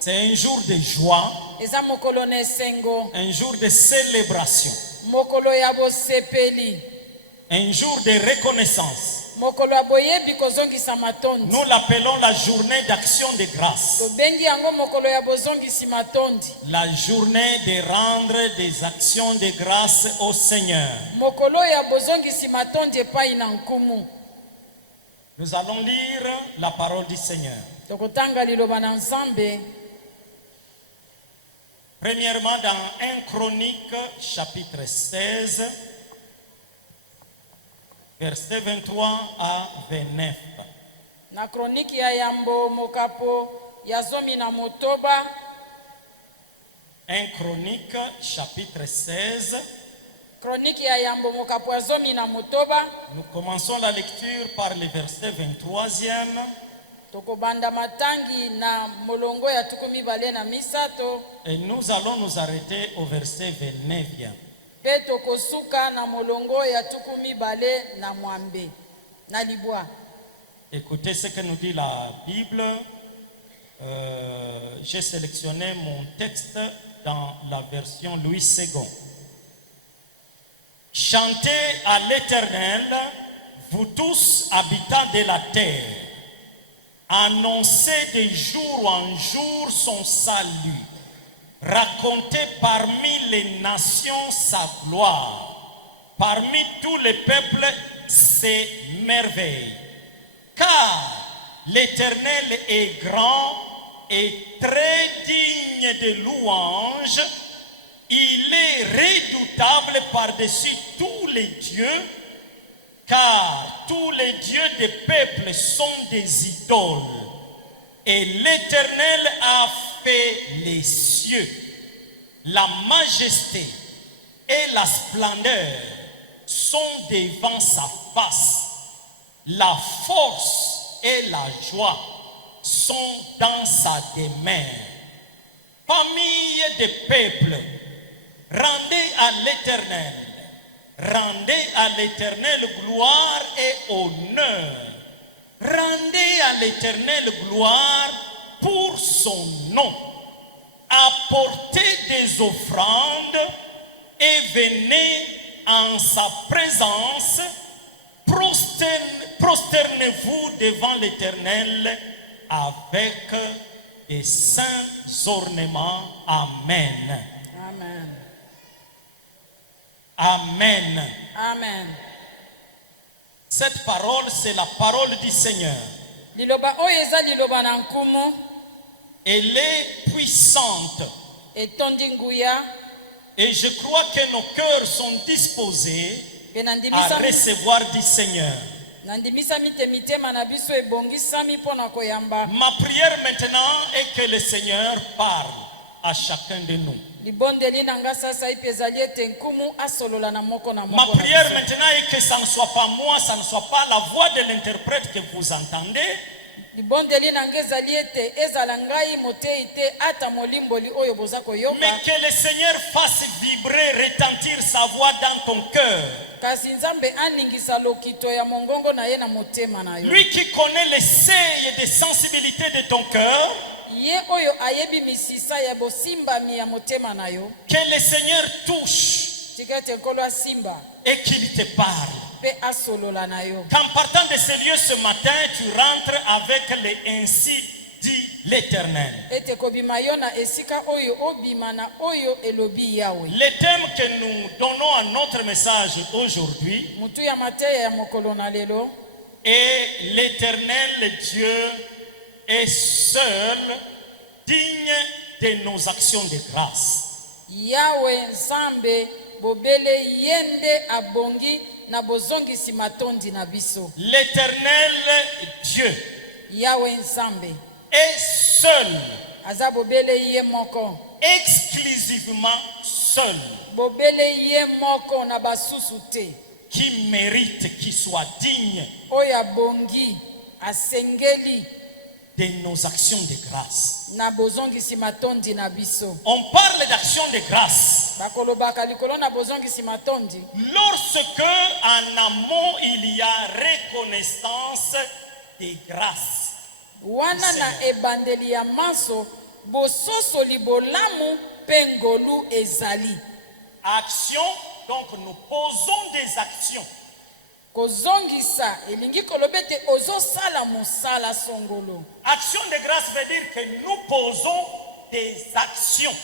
C'est un jour de joie, eza mokolo na esengo, un jour de célébration, mokolo ya bosepeli, un jour de reconnaissance. mokolo ya boyebi kozongisa matondi. Nous l'appelons la journée d'action de grâce. Tobengi yango mokolo ya bozongisi matondi. La journée de rendre des actions de grâce au Seigneur. Mokolo ya bozongisi matondi epai na nkumu. Nous allons lire la parole du Seigneur. Tokotanga liloba na Nzambe. Premièrement, dans 1 Chronique, chapitre 16, versets 23 à 29. Na kroniki ya Yambo mokapo ya zomi na motoba. 1 Chronique, chapitre 16. Kroniki ya Yambo mokapo ya zomi na motoba. Nous commençons la lecture par le verset 23e. Tokobanda matangi na molongo ya tukumi bale na misato. Et nous allons nous arrêter au verset 29e. Pe tokosuka na molongo ya tukumi bale na mwambe na libwa. Écoutez ce que nous dit la Bible. J'ai sélectionné mon texte dans la version Louis II. Chantez à l'Éternel, vous tous habitants de la terre. Annoncez de jour en jour son salut. Racontez parmi les nations sa gloire. Parmi tous les peuples ses merveilles. Car l'Éternel est grand et très digne de louange. Il est redoutable par-dessus tous les dieux, car tous les dieux des peuples sont des idoles. Et l'Éternel a fait les cieux. La majesté et la splendeur sont devant sa face. La force et la joie sont dans sa demeure. Famille des peuples, rendez à l'Éternel gloire et honneur. Rendez à l'Éternel gloire pour son nom. Apportez des offrandes et venez en sa présence. Prosternez-vous devant l'Éternel avec des saints ornements. Amen. Amen. Amen. Amen. Cette parole, c'est la parole du Seigneur. Liloba oyo eza liloba na nkumu. Elle est puissante. Etondi nguya. Et je crois que nos cœurs sont disposés Pe à nandimisa recevoir du Seigneur. nandimisa mitema na biso ebongisami mpona koyamba. Ma prière maintenant est que le Seigneur parle à chacun de nous. Libondeli nanga sasa ipe ezali ete nkumu asolola na moko na Ma moko na prière biso. maintenant est que ça ne soit pas moi, ça ne soit pas la voix de l'interprète que vous entendez, Libondeli nanga ezali ete ezala ngai motei te ata molimboli oyo boza koyoka. mais que le Seigneur fasse vibrer, retentir sa voix dans ton cœur. Kasi Nzambe aningisa lokito ya mongongo na ye na motema na yo. Lui qui connaît les seuils de sensibilité de ton cœur, Ye oyo ayebi misisa ya bosimbami ya motema na yo. que le Seigneur touche Tika ete nkolo asimba et qu'il te parle. pe asolola na yo. Qu'en partant de ce lieu ce matin, tu rentres avec les ainsi dit l'Éternel. Ete kobima yo na esika oyo obima na oyo elobi Yawe. Le thème que nous donnons à notre message aujourd'hui Mutu ya mateya ya mokolo na lelo. est l'Éternel Dieu est seul digne de nos actions de grâce. Yawe Nzambe bobele yende abongi na bozongisi matondi na biso. L'Éternel Dieu Yawe Nzambe est seul, aza bobele ye moko. exclusivement seul, Bobele ye moko na basusu te. qui mérite, qui soit digne Oyo abongi asengeli de nos actions de grâce. na bozongisi matondi na biso. On parle d'action de grâce Bakolobaka likolo na bozongisi matondi. lorsque en amont il y a reconnaissance de grâce. Wana na ebandeli ya maso bososoli bolamu mpe ngolu ezali. Action, donc nous posons des actions. Kozongisa elingi koloba ete ozosala mosala songolo. Action de grâce veut dire que nous posons des actions.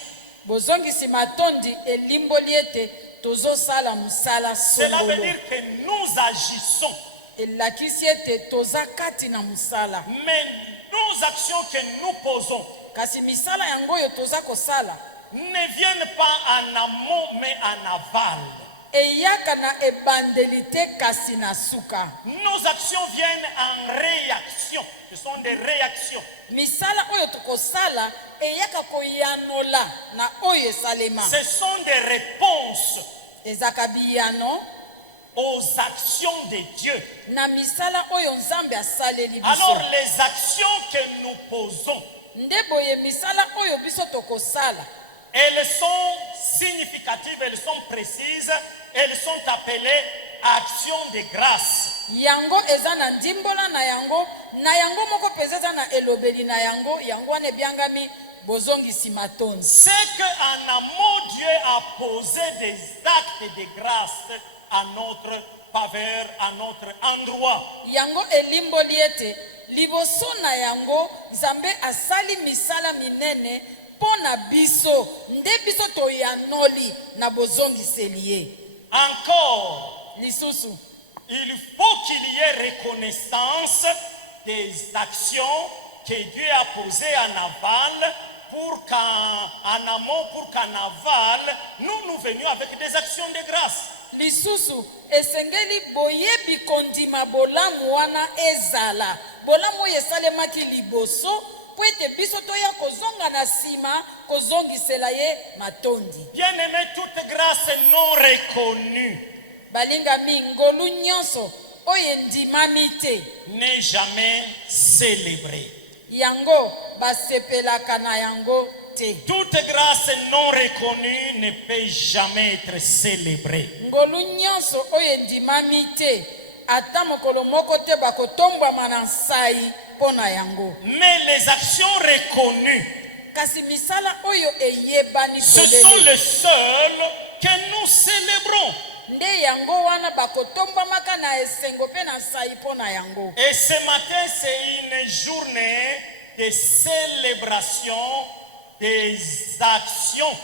Bozongisi matondi elimboli ete tozosala mosala Cela veut songolo. dire que nous agissons. Elakisi ete toza kati na mosala. Mais nos actions que nous posons Kasi misala yango oyo toza kosala ne viennent pas en amont mais en aval. eyaka na ebandeli te kasi na suka. Nos actions viennent en réaction. Ce sont des réactions. Misala oyo tokosala eyaka koyanola na oyo esalema. Ce sont des réponses Ezaka biyano aux actions de Dieu. na misala oyo Nzambe asaleli biso. Alors les actions que nous posons, Nde boye misala oyo biso tokosala elles sont significatives, elles sont précises, elles sont appelées actions de grâce. yango eza na ndimbola na yango moko peza eza na elobeli na yango wana ebyangami bozongisi matondi. C'est qu'en amont, Dieu a posé des actes de grâce à notre faveur, à notre endroit. Yango elimboli ete liboso na yango Nzambe asali misala minene pona biso nde biso toyanoli na bozongiseli ye. Encore, Lisusu il faut qu'il y ait reconnaissance des actions que Dieu a posées en aval pour qu'en amont, pour qu'en aval, nous venions avec des actions de grâce. lisusu esengeli boyebi kondima bolamu wana ezala bolamu oyo esalemaki liboso po ete biso toya kozonga na nsima kozongisela ye matondi. Bien-aimé, toute grâce non reconnue balingami ngolu nyonso oyo endimami te n'est jamais célébrée. yango basepelaka na yango te. Toute grâce non reconnue ne peut jamais être célébrée. ngolu nyonso oyo endimami te ata mokolo moko te bakotombwama na nsai mpo na yango. Mais les actions reconnues, kasi misala oyo eyebani ce sont polele les seules que nous célébrons. nde yango wana bakotombamaka na esengo mpe na nsai mpo na yango. Et ce matin, c'est une journée de célébration des actions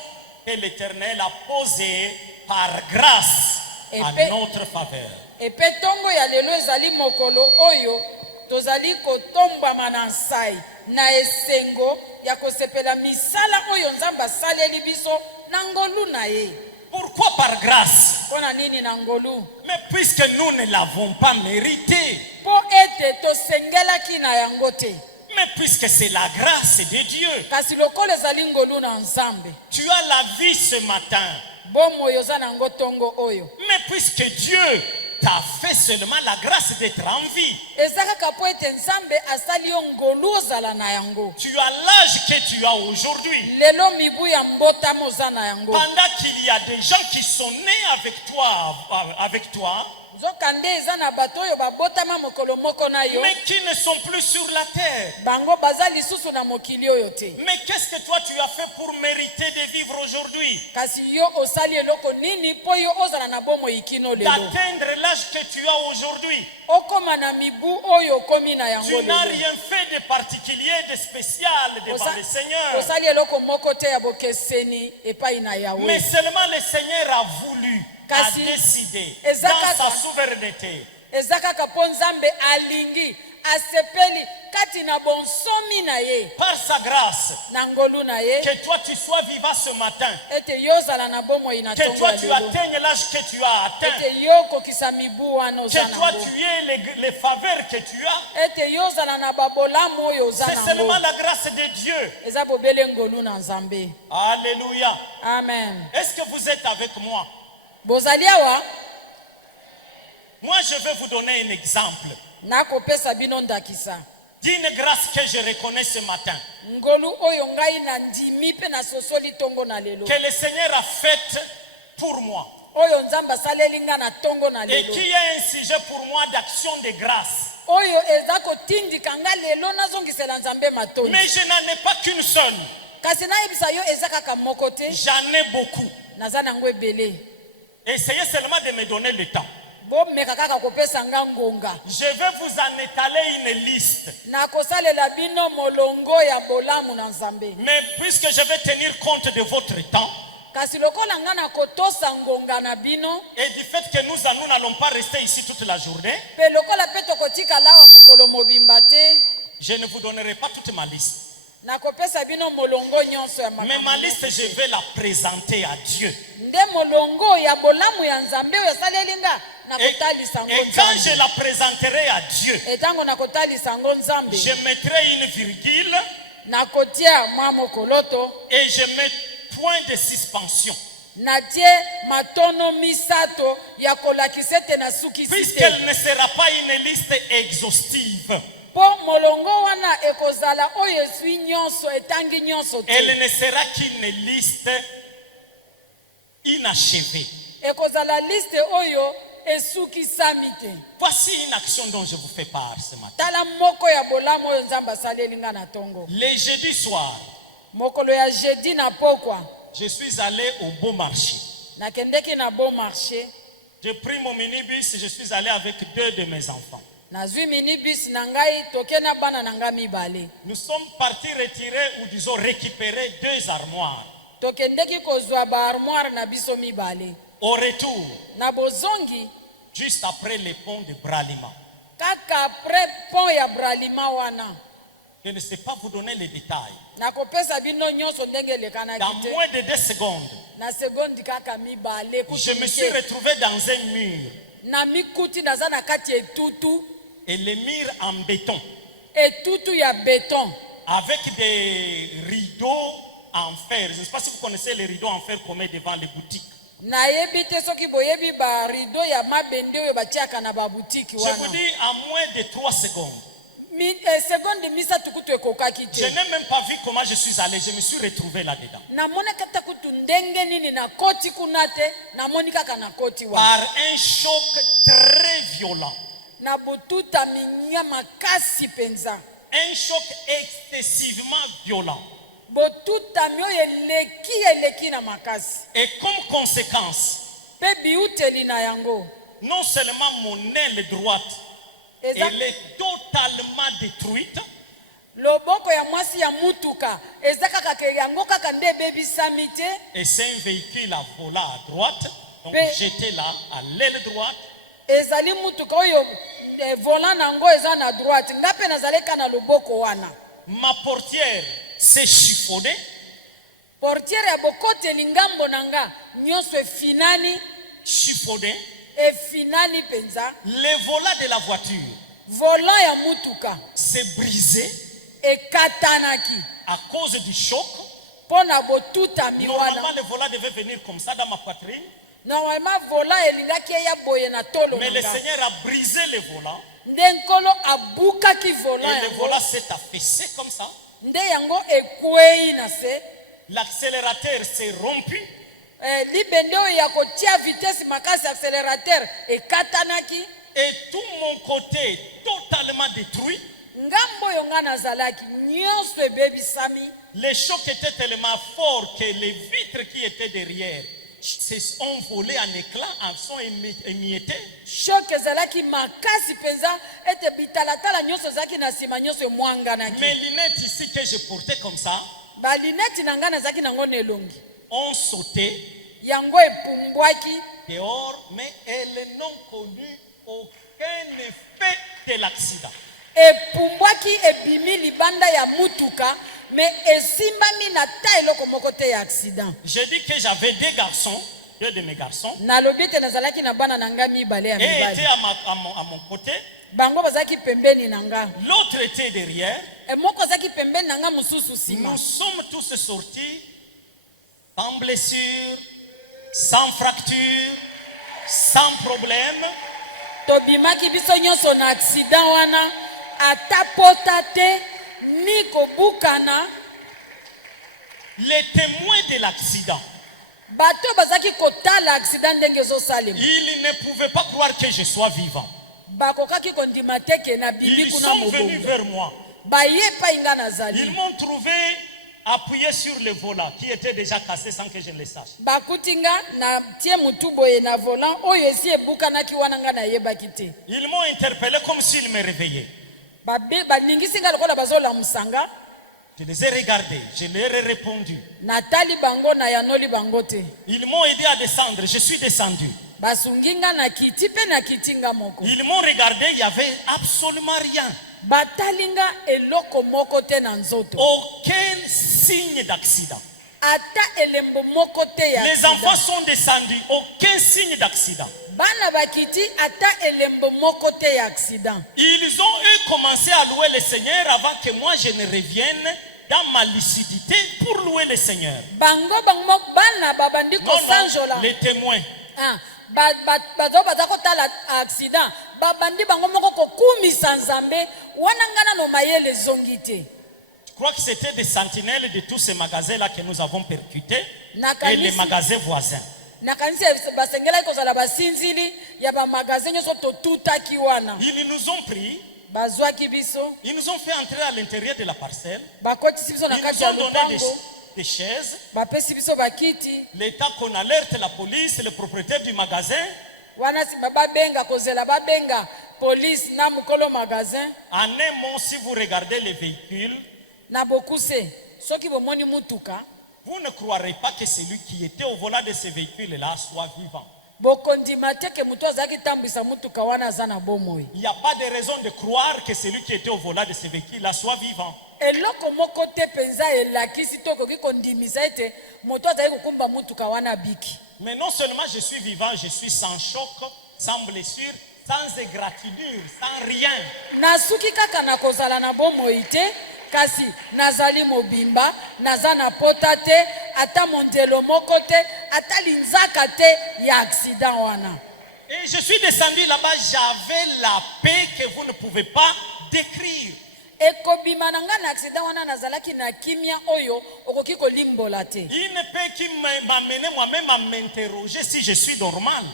que l'Éternel a posées par grâce à notre faveur. epe ntongo ya lelo ezali mokolo oyo tozali kotombama na nsai na esengo ya kosepela misala oyo Nzambe asaleli biso na ngolu na ye. Pourquoi par grâce? mpo na nini na ngolu? Mais puisque nous ne l'avons pas mérité, mpo ete tosengelaki na yango te. mais puisque c'est la grâce de Dieu, kasi lokola ezali ngolu na Nzambe tu as la vie ce matin. bomoi oza na yango ntongo oyo. Mais puisque Dieu t'a fait seulement la grâce d'être en vie, eza kaka mpo ete Nzambe asali yo ngolu ozala na yango. tu as l'âge que tu as aujourd'hui. lelo mibu ya mbotama oza na yango. Pendant qu'il y a des gens qui sont nés avec toi, nzokande eza na bato oyo babotama mokolo moko na yo mais qui ne sont plus sur la terre. bango baza lisusu na mokili oyo te. Mais qu'est-ce que toi tu as fait pour mériter de vivre aujourd'hui? kasi yo osali eloko nini mpo yo ozala na bomoi kino lelo D'atteindre l'âge que tu as aujourd'hui. okoma na mibu oyo okomi na yango Tu n'as lelo. rien fait de particulier, de spécial devant le Seigneur. osali eloko moko te ya bokeseni epai na Mais yawe. seulement le Seigneur a voulu, a Kasi, décidé, ezaka- dans sa souveraineté, eza kaka mpo Nzambe alingi asepeli kati na bonsomi na ye par sa grâce, na ngolu na ye que toi tu sois vivant ce matin, ete yo ozala na bomoi na que ntongo toi ya tu lelo. atteignes l'âge que tu as atteint, ete yo okokisa mibu wana oza que toi nango. tu aies les faveurs que tu as. ete yo ozala na babolamu oyo oza C'est nango. seulement la grâce de Dieu. eza bobele ngolu na Nzambe. Alléluia. Amen. Est-ce que vous êtes avec moi? bozali awa Moi, je vais vous donner un exemple nakopesa bino ndakisa d'une grâce que je reconnais ce matin, ngolu oyo ngai na ndimi mpe na sosoli ntongo na lelo que le Seigneur a faite pour moi, oyo Nzambe asaleli nga na ntongo na et lelo qui est un sujet pour moi d'action de grâce. oyo eza kotindika nga lelo nazongisela Nzambe matondi. Mais je n'en ai pas qu'une seule. kasi nayebisa yo eza kaka moko te J'en ai beaucoup. naza nango ebele Essayez seulement de me donner le temps. bomeka kaka kopesa nga ngonga Je vais vous en étaler une liste. nakosalela bino molongo ya bolamu na nzambe Mais puisque je vais tenir compte de votre temps kasi lokola nga nakotosa ngonga na bino et du fait que nous n'allons pas rester ici toute la journée, mpe lokola mpe tokotikala awa mokolo mobimba te je ne vous donnerai pas toute ma liste. nakopesa bino molongo nyonso ya Mais makambo ma liste, je vais la présenter à Dieu. nde molongo ya bolamu ya nzambe oyo esaleli nga nakotalisa ngo Et quand je nzambe la présenterai à Dieu, etango nakotalisa ngo nzambe je mettrai une virgule nakotia mwa mokoloto et je mets point de suspension. natie matono misato ya kolakisa ete nasukisi te Puisqu'elle ne sera pas une liste exhaustive, mpo molongo wana ekozala oyo ezwi nyonso etangi nyonso te elle ne sera qu'une liste inachevée. ekozala liste oyo esukisami te Voici une action dont je vous fais part ce matin. tala moko ya bolamu oyo nzambe asaleli nga na ntongo Le jeudi soir, mokolo ya jeudi na pokwa je suis allé au beau marché. nakendeki na bon marché J'ai pris mon minibus, je suis allé avec 2 de mes enfants. nazwi minibus na ngai toke na bana na ngai mibale Nous sommes partis retirer ou disons récupérer 2 armoires. tokendeki kozwa baarmoire na biso mibale Au retour, na bozongi juste après le pont de Bralima. kaka apres pont ya bralima wana Je ne sais pas vous donner les détails. nakopesa bino nyonso ndenge Dans elekanaki te moins de 2 secondes, na sekondi kaka mibale je me kutu suis te. retrouvé dans un mur. na mikuti naza na kati etutu Et le mur en béton, etutu ya beton avec des rideaux en fer. Je ne sais pas si vous connaissez les rideaux en fer qu'on met devant les boutiques. nayebi te soki boyebi barido ya mabende oyo batiaka na babutiki Je vous wana dis, en moins de 3 secondes, sekondi misatu kutu ekokaki je te n'ai même pas vu comment je suis allé. Je me suis retrouvé là-dedans. namoni kata kutu ndenge nini nakoti kuna te namoni kaka nakoti wa Par un choc très violent. na bututa minya makasi penza Un choc excessivement violent. botutami oyo eleki na makasi Et comme conséquence, mpe biuteli na yango non seulement mon aile droite, eza elle est totalement détruite, loboko ya mwasi ya mutuka eza kaka ke yango kaka nde ebebisami te et c'est un véhicule à volant à droite. Donc Mais- j'étais là, à l'aile droite. ezali mutuka oyo volant nango eza na droite nga mpe nazaleka na loboko wana Ma portière s'est chiffonnée. portiere ya bokoteli ngambo na nga nyonso efinani penza Le volant de la voiture volant ya mutuka s'est brisé ekatanaki à cause du choc. mpo na botutami Normalement, wana le volant devait venir comme ça dans ma poitrine. normalement volant elingaki eya boye na tolo Mais na le nga Seigneur a brisé le volant. nde nkolo abukaki volant Et le yango volant s'est affaissé comme ça. nde yango ekwei na se L'accélérateur s'est rompu. libende oyo ya kotia vitesi makasi accélérateur ekatanaki Et tout mon côté totalement détruit. ngambo oyo nga nazalaki nyonso ebebisami Le choc était tellement fort que les vitres qui étaient derrière se sont volées en éclats, en sont émiettées. shok ezalaki makasi mpenza ete bitalatala nyonso ezalaki na nsima nyonso emwanganaki Mes lunettes ici que je portais comme ça balineti na ngai nazalaki nango na elongi ont sauté yango epumbwaki dehors, mais elles n'ont connu aucun effet de l'accident. epumbwaki ebimi libanda ya mutuka me esimbami na ta eloko moko te ya accident J'ai dit que j'avais 2 garçons, 2 de mes garçons, nalobi ete nazalaki na bana na ngai mibale ya et étaient mibali à mon côté. bango bazalaki pembeni na nga L'autre était derrière. moko azalaki pembeni na nga mosusu nsima Nous sommes tous sortis sans blessure, sans fracture, sans problème. tobimaki biso nyonso na accident wana ata pota te ni kobukana Les témoins de l'accident, bato bazalaki kotala accident ndenge ezosalema ils ne pouvaient pas croire que je sois vivant. bakokaki kondima te ke na bibi Ils kuna sont venus mobongo vers moi. baye epai nga nazali Ils m'ont trouvé appuyé sur le volant qui était déjà cassé sans que je le sache. bakutinga na tie mutu boye na volant oyo esi ebukanaki wana nga nayebaki te. Ils m'ont interpellé comme s'ils me réveillaient. balingisi nga lokola bazolamusanga. Je les ai regardés, je leur ai répondu. natali bango na yanoli bango te. Ils m'ont aidé à descendre, je suis descendu. basungi nga na kiti mpe na kiti nga moko. Ils m'ont regardé, il n'y avait absolument rien. batali nga eloko moko te na nzoto. Aucun signe d'accident. ata elembo moko te ya Les accident. enfants sont descendus, aucun signe d'accident. bana bakiti ata elembo moko te ya accident. Ils ont eux commencé à louer le Seigneur avant que moi je ne revienne dans ma lucidité pour louer le Seigneur. bango bana babandi Non, kosanjola. les témoins. bazo baza kotala accident babandi bango moko kokumisa nzambe wana ngana no mayele ezongi te. Je crois que c'était des sentinelles de tous ces magasins-là que nous avons percutés et les Nakanisi- magasins voisins. nakanisi basengelaki kozala basinzili ya bamagasin nyonso totutaki wana. Ils nous ont pris, bazwaki biso ils nous ont fait entrer à l'intérieur de la parcelle. bakotisi biso na Ils kati nous ya ont donné lupango des chaises. bapesi biso bakiti Le temps qu'on alerte la police, le propriétaire du magasin, wana nsima babenga kozela babenga polise na mokolo magasin en un mot, si vous regardez les véhicules, na bokuse soki bomoni mutuka vous ne croirez pas que celui qui était au volant de ces véhicules-là soit vivant. bokondima te ke moto azalaki tambwisa mutuka wana aza na bomoi. Il n'y a pas de raison de croire que celui qui était au volant de ces véhicules-là soit vivant. eloko moko te penza elakisi to koki kondimisa ete moto azalaki kokumba mutuka wana biki. Mais non seulement je suis vivant, je suis sans choc, sans blessure, sans égratignure, sans rien. nasuki kaka na kozala na bomoi te kasi nazali mobimba naza na pota te ata mondelo moko te ata linzaka te ya accident wana. Et je suis descendu là-bas, j'avais la paix que vous ne pouvez pas décrire. ekobima na nga na accident wana nazalaki na kimia oyo okoki kolimbola te. Une paix qui m'amenait moi-même à m'interroger si je suis normal.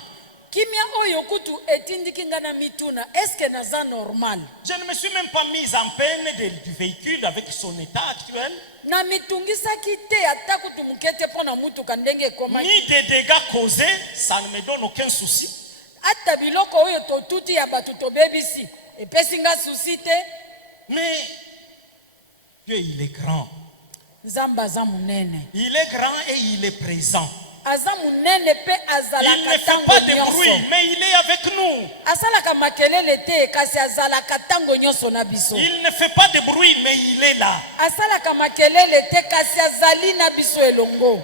kimia oyo kutu etindiki nga na mituna eske naza normal. Je ne me suis même pas mise en peine du véhicule avec son état actuel. na mitungisaki te ata kutu moke te mpo na mutuka ndenge ekomaki. Ni des dégâts causés, ça ne me donne aucun souci. ata biloko oyo totuti ya bato tobebisi epesi nga susi te. Mais Dieu, il est grand. nzambe aza monene. Il est grand et il est présent. aza monene mpe Il ne azalaka fait tango pas de bruit, nyonso. mais il est avec nous. asalaka makelele te kasi azalaka tango nyonso na biso. Il ne fait pas de bruit, mais il est là. asalaka makelele te kasi azali na biso elongo.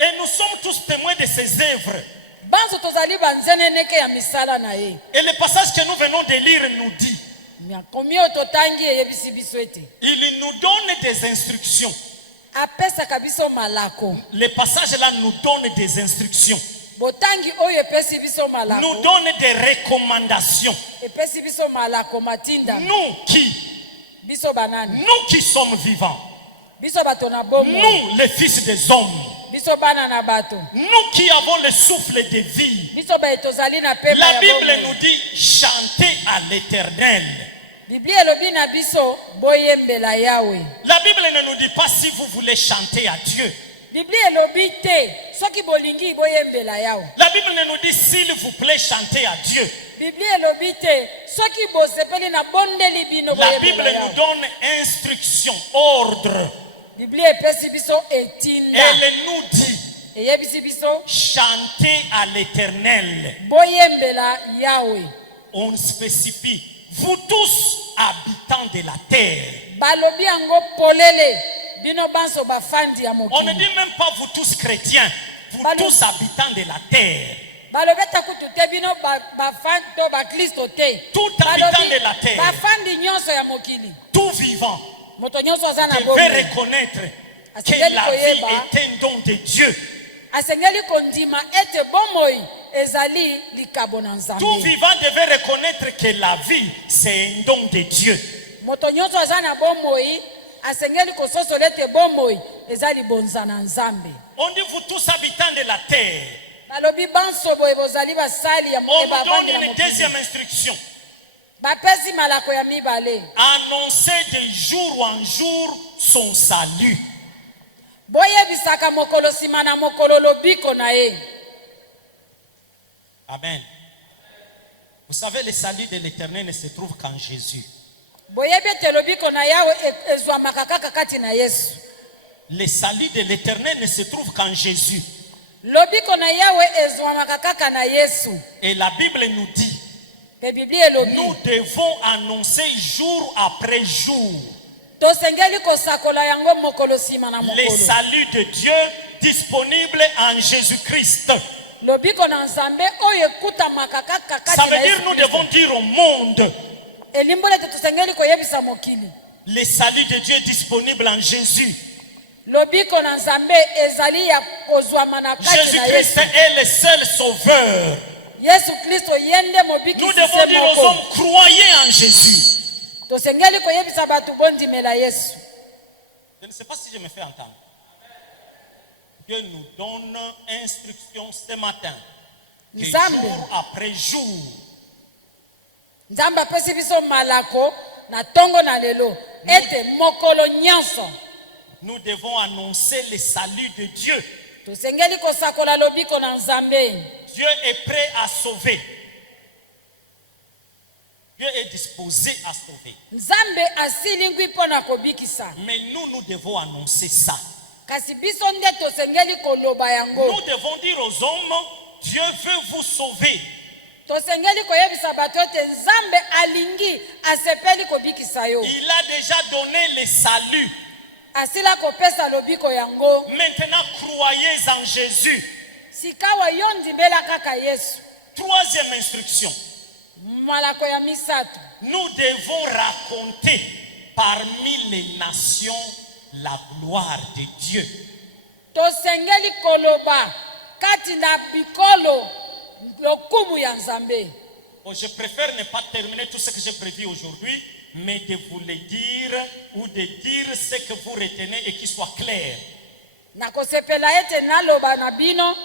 Et nous sommes tous témoins de ses œuvres. banzo tozali banzeneneke ya misala na ye. Et le passage que nous venons de lire nous dit, makomi oyo totangi eyebisi biso ete il nous donne des instructions. apesaka biso malako. Le passage là nous donne des instructions, botangi oyo epesi biso nous malako donne des recommandations. epesi biso malako matinda. Nous biso banani qui sommes vivants, biso bato na bomo nous les fils des hommes, biso bana na bato nous qui avons le souffle de vie. biso baye tozali na pepa La ya Bible bomoi. nous dit chantez à l'Éternel. biblia elobi na biso boyembela yawe. La Bible ne nous dit pas si vous voulez chanter à Dieu. biblia elobi te soki bolingi boyembela yawe. La Bible ne nous dit s'il vous plaît chantez à Dieu. biblia elobi te soki bosepeli na bondeli bino La Bible boyembela nous yawe. donne instruction, ordre. biblia epesi biso etinda Elle nous dit eyebisi biso chantez à l'Éternel. boyembela yawe. On spécifie vous tous habitants de la terre. balobi yango polele bino banso bafandi ya On ne mokili. dit même pas vous tous chrétiens, vous Balo- tous habitants de la terre. balobi ata kutu te bino bafandi to bakristo te. Tout Balobi habitant de la terre, bafandi nyonso ya mokili. tout vivant, moto nyonso aza na devait bomoi. reconnaître que Asengeli la vie koyeba. est un don de Dieu. asengeli kondima ete bomoi ezali likabo na Tout nzambe. vivant devait reconnaître que la vie, c'est un don de Dieu. moto nyonso aza na bomoi asengeli kososola ete bomoi eza libonza na nzambe. On dit vous tous habitants de la terre. balobi banso boye bozali basali ya On moke nous donne bavandi na une mokili. deuxième instruction. bapesi malako ya mibale. Annoncer de jour en jour son salut. boyebisaka mokolo nsima na mokolo lobiko na ye. Amen. Vous savez, le salut de l'Éternel ne se trouve qu'en Jésus. Boyebi ete lobiko na yawe ezwamaka kaka kati na Yesu. Le salut de l'Éternel ne se trouve qu'en Jésus. Lobiko na yawe ezwamaka kaka na Yesu. Et la Bible nous dit, Pe Biblia elobi, nous devons annoncer jour après jour tosengeli kosakola yango mokolo nsima na le mokolo. salut de Dieu disponible en Jésus-Christ. Lobiko na Nzambe oyo ekutamaka kaka kati Ça na veut dire Yesu nous Kristo. devons dire au monde, Elimbo lete tosengeli koyebisa mokili. le salut de Dieu est disponible en Jésus. Lobiko na Nzambe ezali ya kozwama na kati na Jésus-Christ Yesu. est le seul sauveur. Yesu Kristo yende mobiki Nous devons dire aux moko. hommes, croyez en Jésus. Tosengeli koyebisa batu bondimela Yesu. Je ne sais pas si je me fais entendre. Dieu nous donne instruction ce matin. Que Nzambe. jour après jour, Nzambe apesi biso malako na tongo na lelo. Ete mokolo nyonso. nous devons annoncer le salut de Dieu. Tosengeli kosakola lobiko na Nzambe. Dieu est prêt à sauver. Dieu est disposé à sauver. Nzambe asilingwi mpona kobikisa. Mais nous devons annoncer ça. Kasi biso nde tosengeli koloba yango. Nous devons dire aux hommes, Dieu veut vous sauver. Tosengeli koyebisa bato ete Nzambe alingi asepeli kobikisa yo. Il a déjà donné le salut. Asila kopesa lobiko yango. Maintenant, croyez en Jésus. Sikawa yo ndimela kaka Yesu. Troisième instruction. Malako ya misato. Nous devons raconter parmi les nations la gloire de Dieu. Tosengeli koloba kati na bikolo lokumu ya Nzambe. Bon, je préfère ne pas terminer tout ce que j'ai prévu aujourd'hui, mais de vous le dire ou de dire ce que vous retenez et qu'il soit clair. Nakosepela ete naloba na bino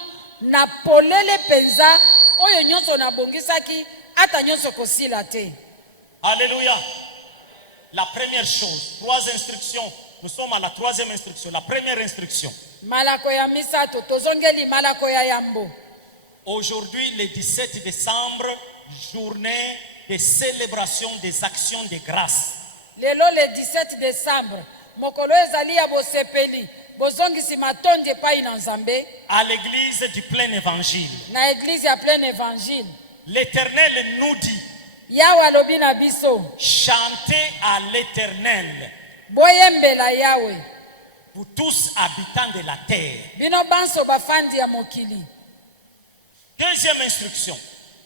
na polele penza oyo nyonso na bongisaki ata nyonso kosila te. Alléluia. La première chose, trois instructions. Nous sommes à la troisième instruction. La première instruction. Malako ya misato tozongeli malako ya yambo. Aujourd'hui, le 17 décembre, journée de célébration des actions de grâce. Lelo le 17 décembre mokolo ezali ya bosepeli bozongisi matondi epai na Nzambe À l'église du plein évangile. na église ya plein évangile. L'Éternel nous dit, Yawe alobi na biso chantez à l'Éternel, boyembela Yawe vous tous habitants de la terre. bino banso bafandi ya mokili. Deuxième instruction,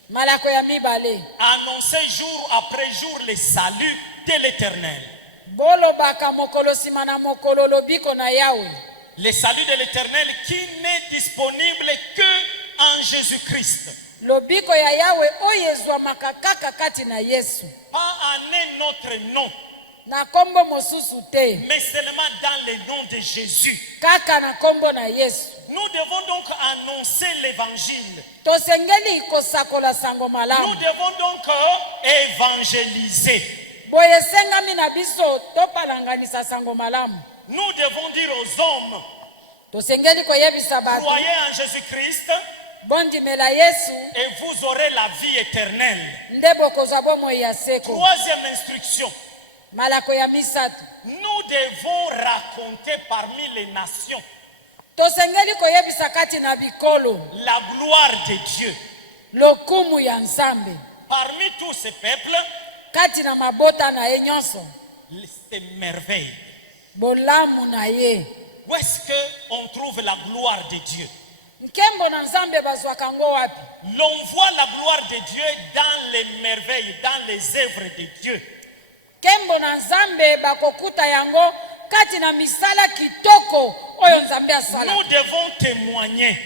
Malako ya mibale annoncez jour après jour le salut de l'Éternel. bolobaka mokolo nsima na mokolo lobiko na Yawe. Le salut de l'Éternel qui n'est disponible que en Jésus-Christ. Lobiko ya Yawe oyo ezwamaka kaka kati na Yesu. Pas en un autre nom, Na kombo mosusu te. mais seulement dans le nom de Jésus. Kaka na kombo na Yesu. Nous devons donc annoncer l'évangile. Tosengeli kosakola sango Nous malamu. devons donc évangéliser. Boye sengami na biso topalanganisa sango malamu. Nous devons dire aux hommes, Tosengeli koyebisa bato croyez en Jésus-Christ bondimela Yesu et vous aurez la vie éternelle. nde bokozwa bomoi ya seko. Troisième instruction, Malako ya misato. nous devons raconter parmi les nations Tosengeli koyebisa kati na bikolo la gloire de Dieu. lokumu ya Nzambe. Parmi tous ces peuples, Kati na mabota na ye nyonso ces merveilles. bolamu na ye. Où est-ce qu'on trouve la gloire de Dieu? Nkembo na Nzambe bazwaka ngo wapi? L'on voit la gloire de Dieu dans les merveilles, dans les œuvres de Dieu. Kembo na Nzambe bakokuta yango kati na misala kitoko oyo Nzambe asala. Nous devons témoigner.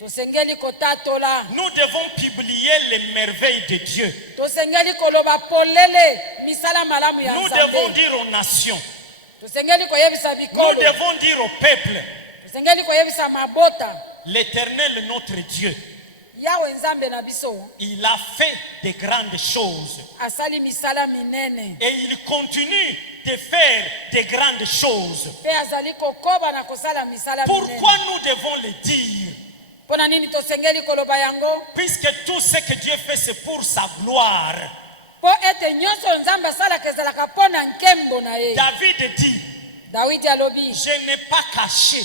Tosengeli kotatola. Nous devons publier les merveilles de Dieu. Tosengeli koloba polele misala malamu ya Nous devons Nzambe. dire aux nations. Tosengeli koyebisa Nous bikolo. devons dire au peuple. Tosengeli koyebisa mabota. L'Éternel, notre Dieu, Yawe Nzambe na biso il a fait de grandes choses. asali misala minene. Et il continue de faire de grandes choses. mpe azali kokoba na kosala misala minene. Pourquoi nous devons le dire? Mpo na nini tosengeli koloba yango? Puisque tout ce que Dieu fait, c'est pour sa gloire. Mpo ete nyonso nzambe asalaka ezalaka mpo na nkembo na ye. David dit, Dawidi alobi, je n'ai pas caché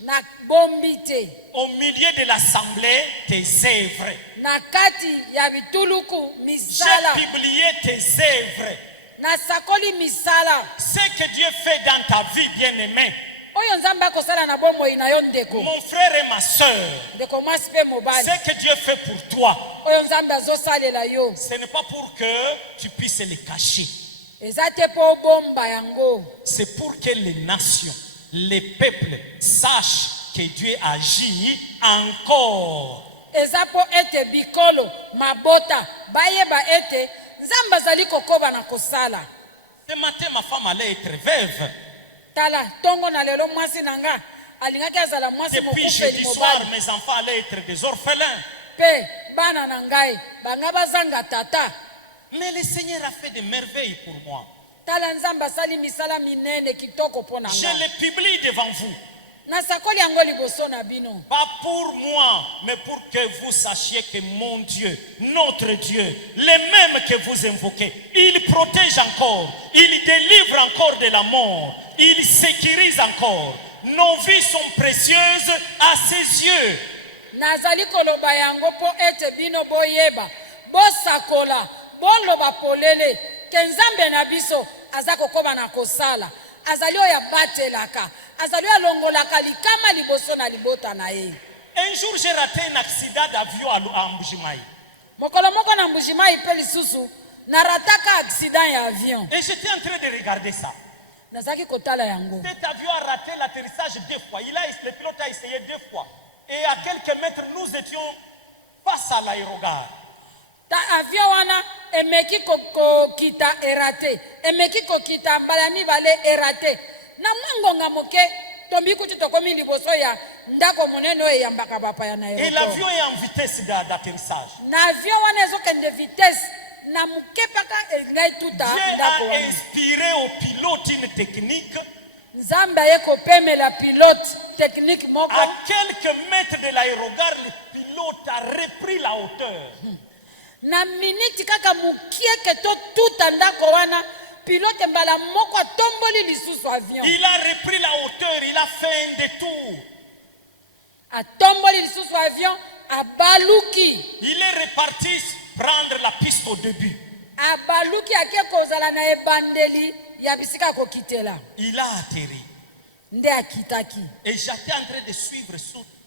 na bombi te au milieu de l'assemblée tes œuvres. na kati ya bituluku J'ai misala, publié tes œuvres. na sakoli misala Ce que Dieu fait dans ta vie, bien-aimé, oyo nzambe akosala na bomoi na yo ndeko, mon frère et ma soeur, ndeko mwasi mpe mobali, ce que Dieu fait pour toi, oyo nzambe azosalela yo ce n'est pas pour que tu puisses le cacher. eza te mpo obomba yango, C'est pour que les nations, les peuples sachent que Dieu agit encore. eza mpo ete bikolo mabota bayeba ete nzambe azali kokoba na kosala. Ce matin, ma femme allait être veuve. Tala ntongo na lelo mwasi na nga alingaki azala mwasi Depuis mokufeli jeudi soir, mobali, mes enfants allaient être des orphelins. mpe bana na ngai banga bazanga tata. Mais le Seigneur a fait des merveilles pour moi. Tala nzambe asali misala minene kitoko mpo na Je nga. les publie devant vous. Nasakoli yango liboso na bino. Pas pour moi, mais pour que vous sachiez que mon Dieu, notre Dieu, le même que vous invoquez, il protège encore, il délivre encore de la mort, il sécurise encore. Nos vies sont précieuses à ses yeux. Nazali koloba yango mpo ete bino boyeba, bosakola, boloba polele, ke nzambe na biso aza kokoba na kosala. Azali oyo abatelaka, azali oyo alongolaka likama liboso na libota na ye. Un jour, j'ai raté un accident d'avion à Mbujimaï. Mokolo moko na Mbujimayi mpe lisusu narataka accident ya avion. Et j'étais en train de regarder ça. Nazaki kotala yango. Cet avion a raté l'atterrissage 2 fois. Le pilote a essayé 2 fois. Et à quelques mètres, nous étions face à l'aérogare. Ta avion wana emeki kokita erate, emeki kokita mbala mibale erate. Na mwangonga moke tombi kuti tokomi liboso ya ndako monene oyo eyambaka bapaya na Et aéroport. l'avion est en vitesse d'atterrissage. Na avion wana ezokende vitesse na moke mpaka ngai tuta Dieu ndako a wana. inspiré au pilote une technique. Nzambe aye kopemela pilote technique moko. À quelques mètres de l'aérogare, le pilote a repris la hauteur. Na miniti kaka mukieke to tuta ndako wana pilote mbala moko atomboli lisusu avion. Il a repris la hauteur, il a fait un détour. Atomboli lisusu avion abaluki. Il est reparti prendre la piste au début. Abaluki ake kozala na ebandeli ya bisika kokitela. Il a atterri. Nde akitaki. Et j'étais en train de suivre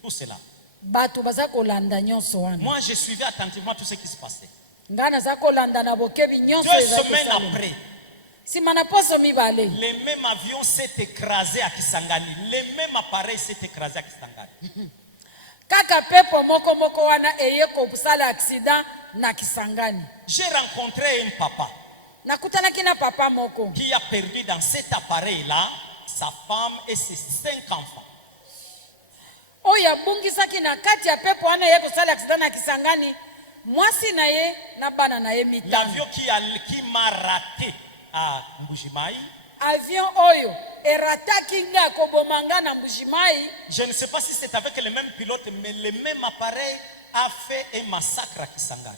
tout cela. Bato baza kolanda nyonso wana. Moi, je suivais attentivement tout ce qui se passait. Nga naza kolanda na bokebi nyonso 2 ezali semaines kosalema. après, Sima na poso mibale. le même avion s'est écrasé à Kisangani. Le même appareil s'est écrasé à Kisangani. Kaka pepo moko moko wana eye kosala accident na Kisangani. J'ai rencontré un papa Nakutanaki na papa moko. qui a perdu dans cet appareil-là sa femme et ses 5 enfants. Oyo abungisaki na kati ya pepo wana ye kosala accident na Kisangani, mwasi na ye na bana na ye mitano. L'avion qui m'a raté à Mbujimaï, Avion oyo erataki nga kobomanga na Mbujimayi. je ne sais pas si c'est avec le même pilote, mais le même appareil a fait un massacre à Kisangani.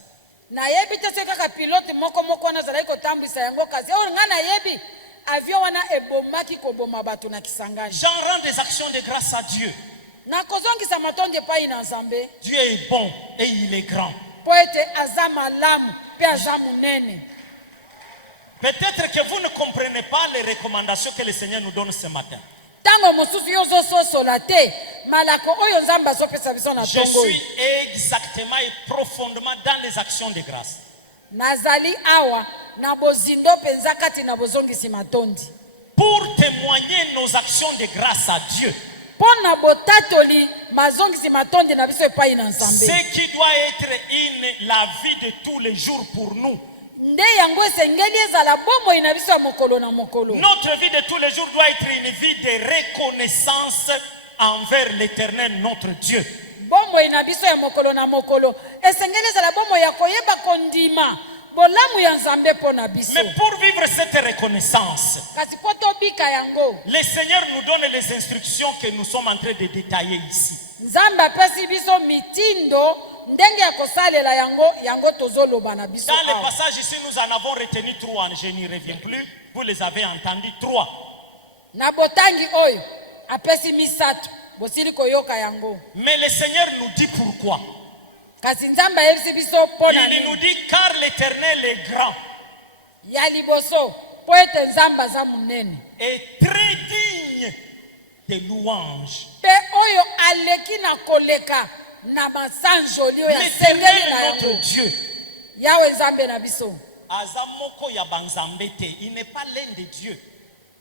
Na yebi te soki kaka pilote moko moko wana azalaki kotambwisa yango kasi oyo nga na yebi avion wana ebomaki koboma bato na Kisangani. J'en rends des actions de grâce à Dieu. Na kozongisa matondi epai na Nzambe Dieu est bon et il est grand. po ete aza malamu mpe aza munene. Peut-être que vous ne comprenez pas les recommandations que le Seigneur nous donne ce matin. Tango mosusu yo zososola te malako oyo Nzambe azopesa biso na Je tongo. suis exactement et profondément dans les actions de grâce. Nazali awa na bozindo penza kati na bozongisi matondi. Pour témoigner nos actions de grâce à Dieu. Pona botatoli mazongisi matondi na biso epai na Nzambe. Ce qui doit être la vie de tous les jours pour nous. Nde yango esengeli ezala bomoi na biso ya mokolo na mokolo. Notre vie de tous les jours doit être une vie de reconnaissance envers l'Éternel, notre Dieu. Bomoi na biso ya mokolo na mokolo esengeli ezala bomoi ya koyeba kondima bolamu ya nzambe mpo na biso. Mais pour vivre cette reconnaissance, Kasi po tobika yango, le Seigneur nous donne les instructions que nous sommes en train de détailler ici. nzambe apesi biso mitindo ndenge ya kosalela yango tozoloba na biso. Dans les passages ici, nous en avons retenu 3. Je n'y reviens plus. Vous les avez entendus, 3. Na botangi oyo apesi misato, bosili koyoka yango. Mais le Seigneur nous dit pourquoi. Kasi nzambe ayebisi biso mpo na Il nous nini. dit car l'Éternel est grand Ya liboso po ete nzambe aza monene et très digne de louange. mpe oyo aleki na koleka na masanjoli oyo asengeli L'Éternel na est notre yango. Dieu. Yawe nzambe na biso Azamoko ya banzambete. Il n'est pas l'un des dieux.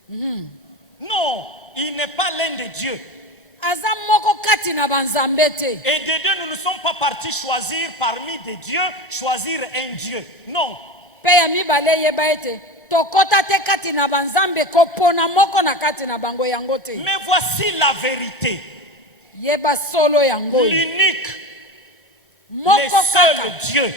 Non, il n'est pas l'un des dieux. aza moko kati na banzambe te. Et de Dieu, nous ne sommes pas partis choisir parmi des dieux, choisir un Dieu. Non. Mpe ya mibale yeba ete tokota te kati na banzambe kopona moko na kati na bango yango te. Mais voici la vérité. Yeba solo yango L'unique, moko le kaka seul Dieu,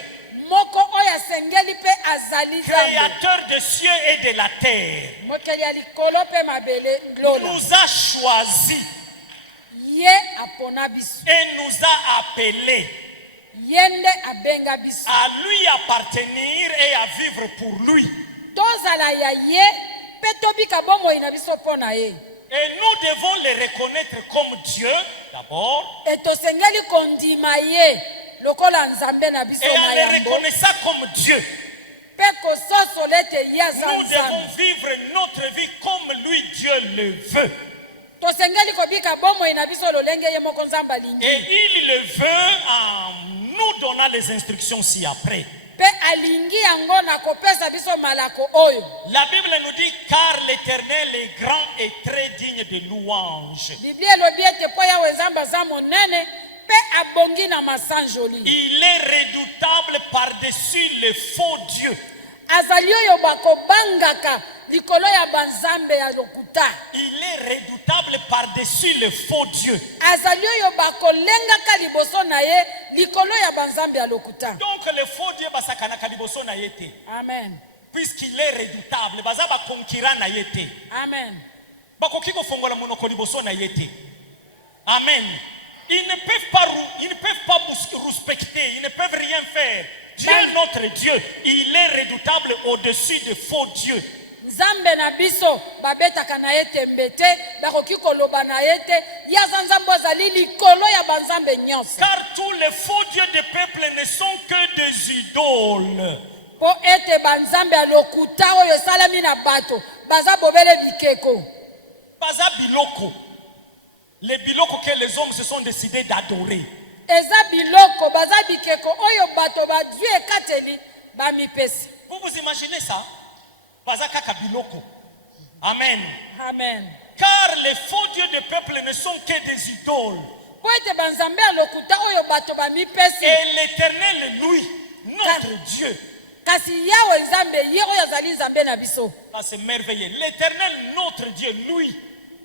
moko oyo asengeli mpe azali nzambe créateur des cieux et de la terre, mokeli ya likolo mpe mabele lola nous a choisis ye apona biso et nous a appelés ye nde abenga biso à lui appartenir et à vivre pour lui. tozala ya ye mpe tobika bomoi na biso mpo na ye. Et nous devons le reconnaître comme Dieu d'abord. E tosengeli kondima ye lokola nzambe na biso Et na en le yango reconnaissant comme Dieu, mpe kososola ete ye aza nous devons nzambe. vivre notre vie comme lui, Dieu le veut. Tosengeli kobika bomoi na biso lolenge ye moko nzambe alingi Et il le veut en nous donnant les instructions ci-après. mpe alingi yango na kopesa biso malako oyo. La Bible nous dit car l'Éternel est grand et très digne de louange. Biblia elobi ete mpo yawe nzambe aza monene mpe abongi na masanjoli. Il est redoutable par-dessus les faux dieux. Azali oyo bakobangaka likolo ya banzambe ya lokuta. Il est redoutable par-dessus les faux dieux. Azali oyo bakolengaka liboso na ye likolo ya banzambe ya lokuta. Donc les faux dieux basakanaka liboso na yete. Amen. Puisqu'il est redoutable, baza ba concurrent na yete. Amen. Bakoki kofongola monoko liboso na yete. Amen. Ils ne peuvent pas respecter, ils ne peuvent rien faire. Dieu, notre Dieu, il est redoutable au-dessus des faux dieux. Nzambe na biso babetaka na ye tembe te bakoki koloba na ye te ye aza nzambe azali likolo ya banzambe nyonso. Car tous les faux dieux des peuples ne sont que des idoles. Po ete banzambe ya lokuta oyo esalami na bato baza bobele bikeko. Baza biloko. Les biloko que les hommes se sont décidés d'adorer. Eza biloko baza bikeko oyo bato bazwi ekateli bamipesi. Vous imaginez ça? Baza kaka biloko. Amen. Amen. Car les faux dieux des peuples ne sont que des idoles. Po ete banzambe ya lokuta oyo bato bamipesi. Et l'Éternel, lui, notre Dieu. Kasi yawe nzambe ye oyo azali nzambe na biso. Ça c'est merveilleux. L'Éternel, notre Dieu, lui,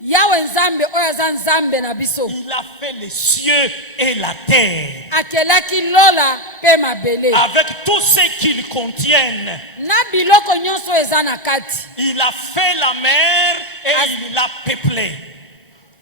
Yawe nzambe oyo aza nzambe na biso. il a fait les cieux et la terre. Akelaki lola pe mabele. Avec tout ce qu'ils contiennent. Na biloko nyonso eza na kati. Il a fait la mer et il l'a peuplée.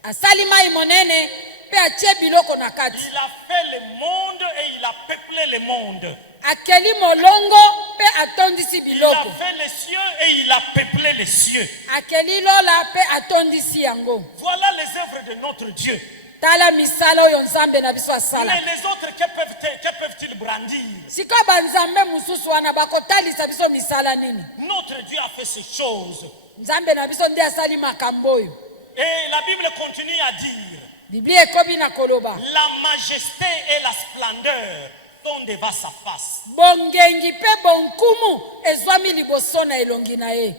Asali mai monene pe atie biloko na kati. Il a fait le monde et il a peuplé le monde. Akeli molongo pe atondisi Il a biloko. fait les cieux et il a peuplé les cieux. Akeli lola pe atondisi yango. Voilà les œuvres de notre Dieu. Tala misala oyo nzambe na biso asala. Mais les autres, que peuvent-ils brandir? Sika banzambe mususu wana bakotalisa biso misala nini? Notre Dieu a fait ces choses. Nzambe na biso nde asali makambo oyo. Et la Bible continue à dire, Biblia ekobi na koloba. la majesté et la splendeur sont devant sa face. Bongengi pe bonkumu ezwami liboso na elongi na ye.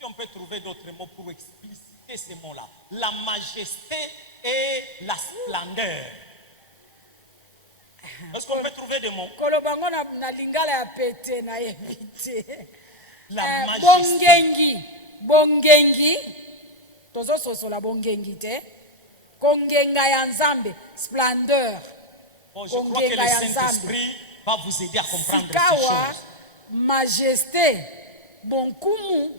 Si on peut trouver d'autres mots pour expliciter ces mots-là. La majesté et la splendeur. Est-ce qu'on peut trouver des mots? Kolobango na lingala ya pete na yebite. La majesté. Bongengi. Tozo sosola bongengi te. Kongenga ya nzambe, splendeur. Bon, je crois que le Saint-Esprit va vous aider à comprendre ces sikawa choses. majesté bonkumu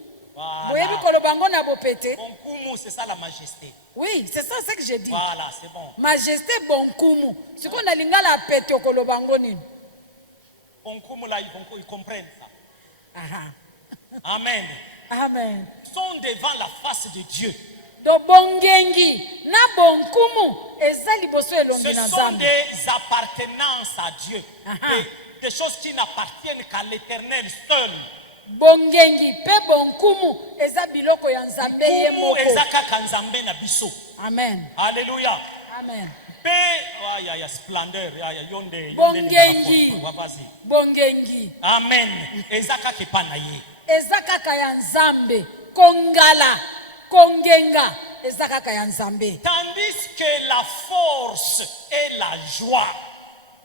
boyebi Voilà. koloba ngo na bopete. Bonkumu, c'est ça la majesté. Oui, c'est ça ce que j'ai dit. Voilà, c'est bon. Majesté bonkumu sikoyo na lingala pete okoloba ngo nini? Bonkumu, là, ils comprennent ça. Aha. Amen. Amen. Ils sont devant la face de Dieu. Do bongengi na bonkumu eza liboso elongi Ce na sont Nzambe. des appartenances à Dieu. Aha. Des choses qui n'appartiennent qu'à l'Éternel seul. Bongengi pe bonkumu eza biloko ya Nzambe ye Kumu moko. eza kaka Nzambe na biso. Amen. Alléluia. Amen. Pe, il y a splendeur, il y a yonde. Bongengi. Vas-y. Bongengi Amen. Eza kaka epa na ye. eza kaka ya Nzambe. Kongala kongenga eza kaka ya Nzambe. Tandis que la force et la joie,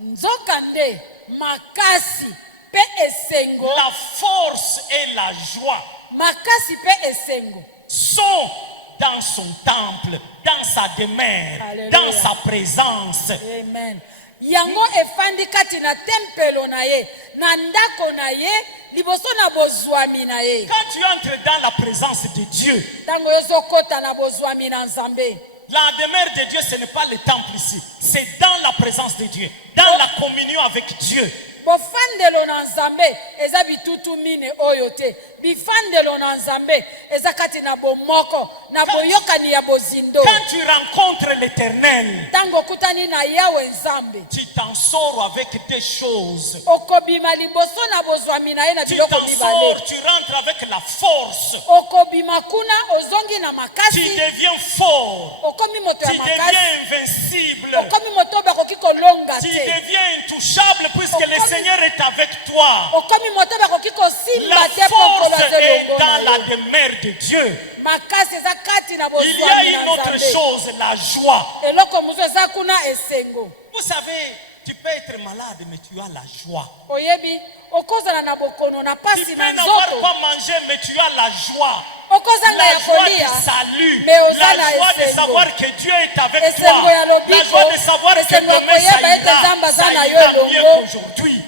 Nzokande makasi pe esengo. la force et la joie Makasi pe esengo sont dans son temple, dans sa demeure, Alléluia. dans sa présence. Amen. Yango efandi kati na tempelo na ye, na ndako na ye, liboso na bozwami na ye. Quand tu entres dans la présence de Dieu, Tango yoso kota na bozwami na Nzambe. la demeure de Dieu, ce n'est pas le temple ici. C'est dans la présence de Dieu, dans la communion avec Dieu. Bofandelo na Nzambe eza bitutu mine oyo te. Bifandelo na Nzambe eza kati na bomoko, na boyokani ya bozindo. Quand tu rencontres l'Éternel, Tango kutani na Yawe Nzambe, tu t'en sors avec des choses. okobima liboso na bozwami na ye na Tu biloko t'en mibale. sors, tu rentres avec la force. Okobima kuna ozongi na Tu makasi. deviens fort. Okomi moto Tu ya makasi. deviens invincible. Okomi moto bakoki kolonga Tu te. deviens intouchable puisque le Seigneur est avec toi. Okomi moto bakoki kosimba La te pokolo force est zelongo dans na la yo. demeure de Dieu. Makasi eza kati na Il y a bozwami une na autre Nzambe. chose, la joie. Eloko mosusu eza kuna esengo. Vous savez, tu peux être malade, mais tu as la joie. Oyebi okozala na bokono na Tu pasi peux na n'avoir nzoto. pas mangé, mais tu as la joie. Okozanga La ya joie du kolia. salut. Mais oza La na joie de esengo. savoir que Dieu est avec Esengo toi. ya lobiko. La joie de savoir que Esengo ya demain ça koyeba ete Nzambe aza na yo ira elongo. mieux qu'aujourd'hui.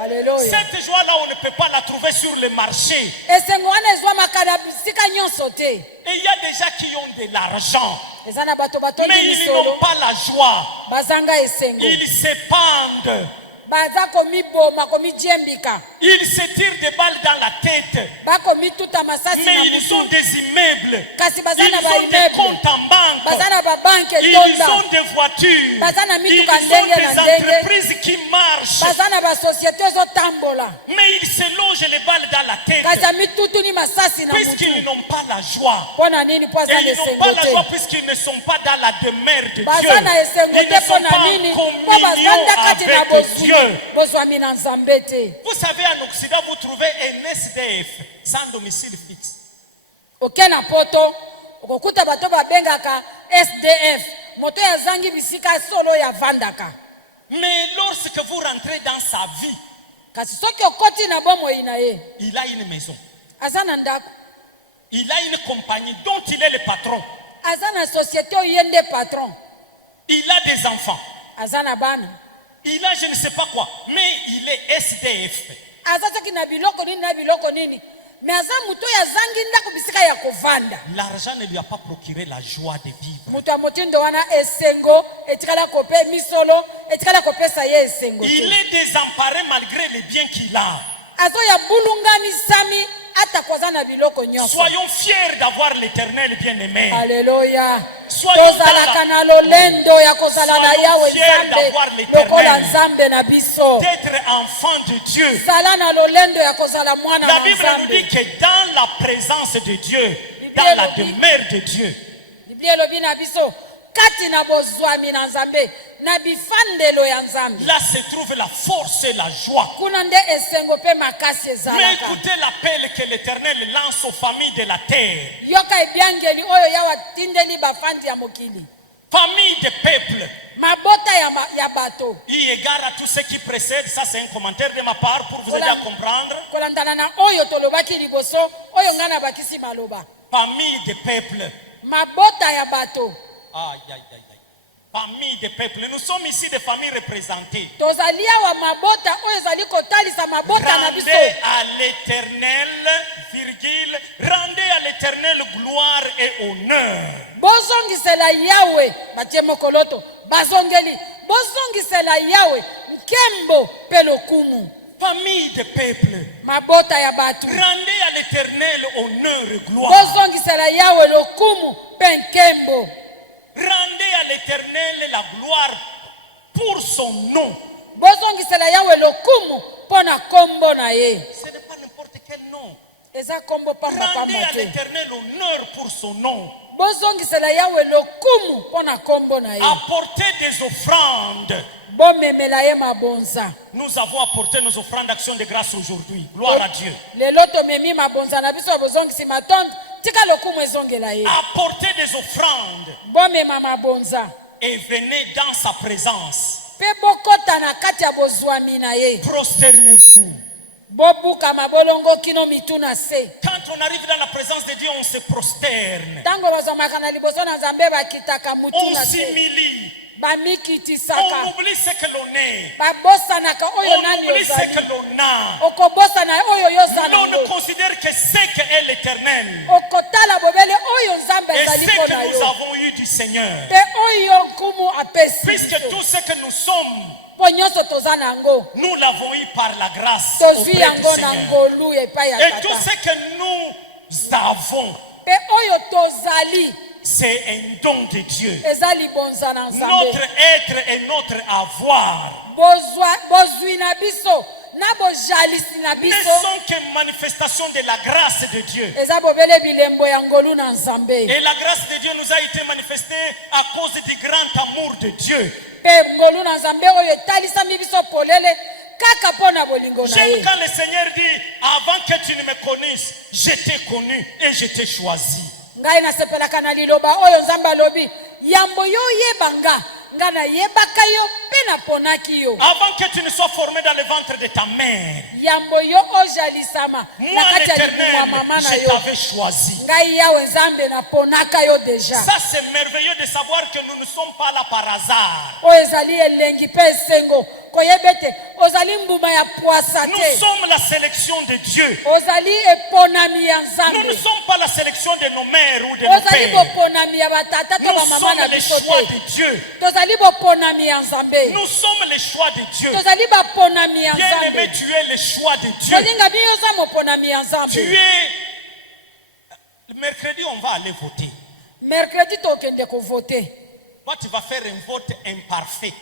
Alléluia. Cette joie-là, on ne peut pas la trouver sur le marché. Esengo wana ezwamaka na bisika nyonso te. Et il y a des gens qui ont de l'argent, Eza na bato batondi mais ils misolo. n'ont pas la joie. Bazanga esengo. Ils se pendent. Baza komiboma komijembika. Ils se tirent des balles dans la tête. Bakomituta masasi na Mais ils ont mutu. des immeubles. Kasi baza Ils na ont des baimmeuble. comptes en banque. Baza na babanke Ils etonda. ont des voitures. Baza na Ils mituka ont ndenge na des ndenge. entreprises qui marchent. Baza na basosiete ezotambola. Mais ils se logent les balles dans la Kasi tête. amitutu ni masasi na Puisqu'ils mutu. n'ont pas la joie. Mpona nini po Et aza na ils n'ont esengo pas la joie te. puisqu'ils ne sont pas dans la demeure de Dieu. Baza na esengo Ils te ne sont mpona pas nini en po communion bazanda kati na avec bozwi Dieu. bozwami na Nzambe te. Vous savez, en Occident, vous trouvez un SDF sans domicile fixe. Oke na poto okokuta bato babengaka SDF, moto ya zangi bisika solo ya vandaka. Mais lorsque vous rentrez dans sa vie, Kasi soki okoti na bomoi na ye, il a une maison. aza na ndako, Il a une compagnie dont il est le patron. aza na société oyo ye nde patron, Il a des enfants. aza na bana, Il a je ne sais pas quoi. Mais il est SDF. aza soki na biloko nini na biloko nini, me aza moto ya zangi ndako bisika ya kovanda. L'argent ne lui a pas procuré la joie de vivre. Moto ya motindo wana esengo etikala kope misolo etikala kopesa ye esengo Il te. est désemparé malgré les biens qu'il a. Azo ya bulungani sami ata koza na biloko nyonso. Soyons fiers d'avoir l'Éternel bien-aimé. Haleluya. Soyons Tozalaka na lolendo ya kozala na Soyons Yawe fiers d'avoir Nzambe l'Éternel. lokola Nzambe na biso. D'être enfant de Dieu. Sala na lolendo ya kozala mwana La wa Bible nous Nzambe. dit que dans la présence de Dieu, dans la demeure de Dieu, Biblia elobi na biso kati na bozwami na Nzambe na bifandelo ya Nzambe. là se trouve la force et la joie. Kuna nde esengo pe makasi Mais ezalaka. écoutez l'appel que l'Éternel lance aux familles de la terre. Yoka ebyangeli oyo yawa tindeli bafandi ya mokili. Famille de peuples. Mabota ya bato. Eu égard à tout ce qui précède, ça c'est un commentaire de ma part pour vous aider à comprendre. Kolandana na oyo tolobaki liboso oyo ngana bakisi maloba. Famille de peuples. Mabota ya bato. Aïe, aïe, aïe, aïe. famille des peuples. Nous sommes ici des familles représentées. tozali awa mabota oyo ezali kotalisa mabota na biso. Rendez à l'éternel, virgule, rendez à l'éternel gloire et honneur. bozongisela yawe batie mokoloto bazongeli bozongisela yawe nkembo mpe lokumu. Famille des peuples, mabota ya bato rendez à l'éternel honneur et gloire. bozongisela yawe lokumu mpe nkembo. Rendez à l'éternel la gloire pour son nom. bozongisela yawe lokumu mpo na kombo na ye. Ce n'est pas n'importe quel nom. eza kombo Rendez pamba à te. l'éternel honneur pour son nom. bozongisela yawe lokumu mpo na kombo na ye. Apportez des offrandes. bomemela ye mabonza. Nous avons apporté nos offrandes d'action de grâce aujourd'hui. Gloire à Dieu. lelo tomemi mabonza na biso ya bozongisi matondo tika lokumu ezongela ye. Apportez des offrandes bomema mabonza et venez dans sa présence. mpe bokota na kati ya bozwami na ye. Prosternez-vous. bobuka mabolongo kino mitu na se. Quand on arrive dans la présence de Dieu, on se prosterne. ntango bazwamaka na liboso na nzambe bakitaka mutu On na se. s'humilie. bamikitisaka On oublie ce que l'on est. babosanaka oyo On nani oublie ce ozali. que l'on a. okobosana oyo yozala L'on ne considère que ce qu'est l'éternel okotala bobele oyo nzambe et ezali ce mpo que na nous yo avons eu du Seigneur. mpe oyo nkumu apesi Puisque biso. tout ce que nous sommes, mpo nyonso toza nango nous l'avons eu par la grâce tozwi auprès du yango na Seigneur. ngolu epai ya Et tout tata ce que nous avons, mpe oyo tozali c'est un don de Dieu. eza libonza na Notre nzambe. être et notre avoir bozwi na biso na bojalisi na ne biso sont que manifestation de la grâce de Dieu. eza bobele bilembo ya ngolu na nzambe. Et la grâce de Dieu nous a été manifestée à cause du grand amour de Dieu. mpe ngolu na nzambe oyo etalisami biso polele kaka mpo na bolingo na J'aime ye. quand le Seigneur dit, avant que tu ne me connaisses, je t'ai connu et je t'ai choisi. ngai nasepelaka na liloba oyo nzambe alobi yambo yo oyeba nga nga nayebaka yo mpe naponaki yo. Avant que tu ne sois formé dans le ventre de ta mère, yambo yo ojalisama moi na kati ya libumu ya l'Éternel, mama na je yo t'avais choisi. ngai yawe nzambe naponaka yo deja. Ça c'est merveilleux de savoir que nous ne sommes pas là par hasard. oyo ezali elengi mpe esengo koyeba ete ozali mbuma ya pwasa Nous te sommes la sélection de Dieu. ozali eponami ya Nous ne nzambe sommes pas la sélection de nos mères ou de nos ozali pères. boponami ya batata to Nous bamama sommes na les biso choix te de Dieu. tozali boponami ya nzambe Nous sommes les choix de Dieu. tozali baponami ya Bien-aimé, nzambe. tu es le choix de Dieu. kolinga bino oza moponami ya Tu nzambe. es... Mercredi, on va aller voter. mercredi tokende kovote. Toi, tu vas faire un vote imparfait.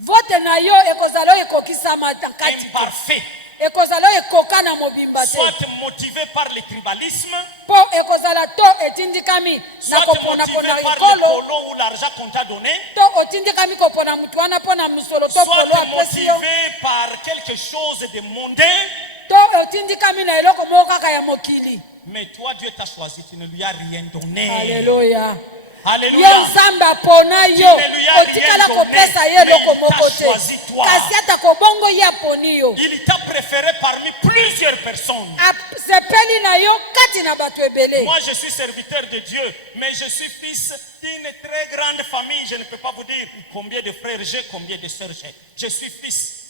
vote na yo ekozala oyo ekokisama na kati te. Imparfait. ekozala oyo ekoka na mobimba te Soit motivé par le tribalisme, mpo ekozala to etindikami na soit motivé koponapona par le ekolo polo ou l'argent qu'on t'a donné, to otindikami kopona mutu wana mpo na misolo to polo soit apesi yo motivé par quelque chose de mondain. to otindikami na eloko moko kaka ya mokili. Mais toi, Dieu t'a choisi, tu ne lui as rien donné. Alleluya. Alléluia. ye nzambe apona yo Hallelujah. otikala Rien kopesa donné, ye eloko mais il t'a moko te choisi toi. kasi atako bongo ye aponi yo Il t'a préféré parmi plusieurs personnes. asepeli na yo kati na bato ebele. Moi, je suis serviteur de Dieu, mais je suis fils d'une très grande famille. Je ne peux pas vous dire combien de frères j'ai, combien de sœurs j'ai. Je suis fils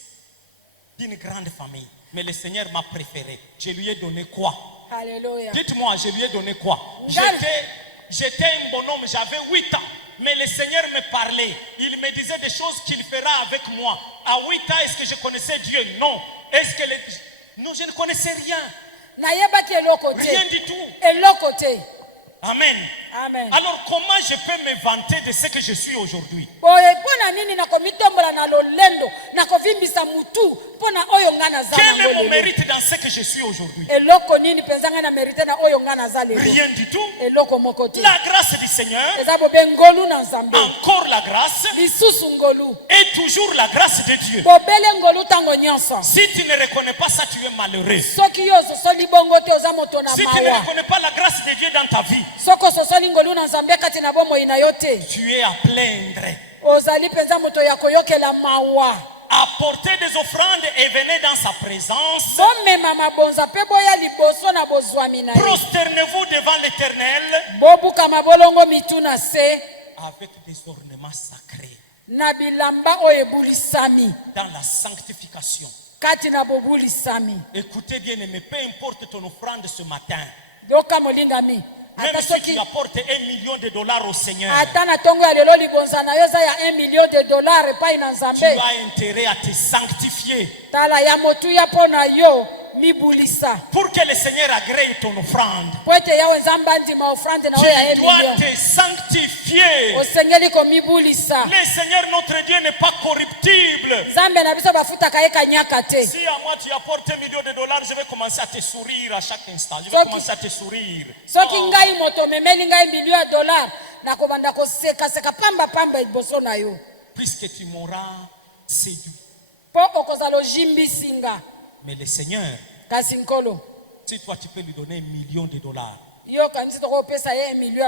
d'une grande famille. Mais le Seigneur m'a préféré. Je lui ai donné quoi? Alléluia. Dites-moi, je lui ai donné quoi? Regarde. J'étais un bonhomme, j'avais 8 ans. Mais le Seigneur me parlait. Il me disait des choses qu'il fera avec moi. À 8 ans, est-ce que je connaissais Dieu? Non. Est-ce que non, je ne connaissais rien. nayebaki eloko Rien te du tout. eloko te. Amen. Amen. Alors comment je peux me vanter de ce que je suis aujourd'hui? boye mpo na nini nakomitombola na lolendo nakovimbisa mutu mpo na oyo ngai naza Quel est nango mon lelo. mérite dans ce que je suis aujourd'hui? eloko nini mpenza ngai na merite na oyo ngai naza lelo? Rien du tout. eloko moko te. La grâce du Seigneur, eza bobe ngolu na nzambe encore la grâce, lisusu ngolu et toujours la grâce de Dieu. bobele ngolu ntango nyonso. Si tu ne reconnais pas ça, tu es malheureux. soki yo ososoli bongo te oza moto na Si tu ne mawa. reconnais pas la grâce de Dieu dans ta vie, soki ososoli ngolu na nzambe kati na bomoi na yo te tu es à plaindre. ozali mpenza moto ya koyokela mawa. Apportez des offrandes et venez dans sa présence. bomema mabonza mpe boya liboso na bozwami na ye. Prosternez-vous devant l'Éternel. bobuka mabolongo mitu na se. avec des ornements sacrés na bilamba oyo ebulisami dans la sanctification. kati na bobulisami. Écoutez bien aimé, peu importe ton offrande ce matin, Yoka molingami même ata si soki tu apportes $1 million au Seigneur, ata na tongo ya lelo libonza na yo eza ya $1 million epai na tu Nzambe, as intérêt à te sanctifier tala ya motuya mpo na yo mibulisa pour que le Seigneur agrée ton offrande. po ete yawe Nzambe andima ofrande na Tu oyo ya $1 dois million. te sanctifier. Osengeli komibulisa. Le Seigneur notre Dieu n'est pas corruptible. Nzambe na biso bafutaka ye kanyaka te. Si à moi tu apportes $1 million, je vais commencer à te sourire à chaque instant. Je vais Soki- commencer à te sourire. soki ngai moto memeli ngai $1 million nakobanda kosekaseka pamba liboso na yo Puisque tu m'auras séduit. mpo okozala ojimbisi nga. Mais le Seigneur, Kasi nkolo si toi tu peux lui donner $1 million, yo kanisi tokopesa ye $1 million,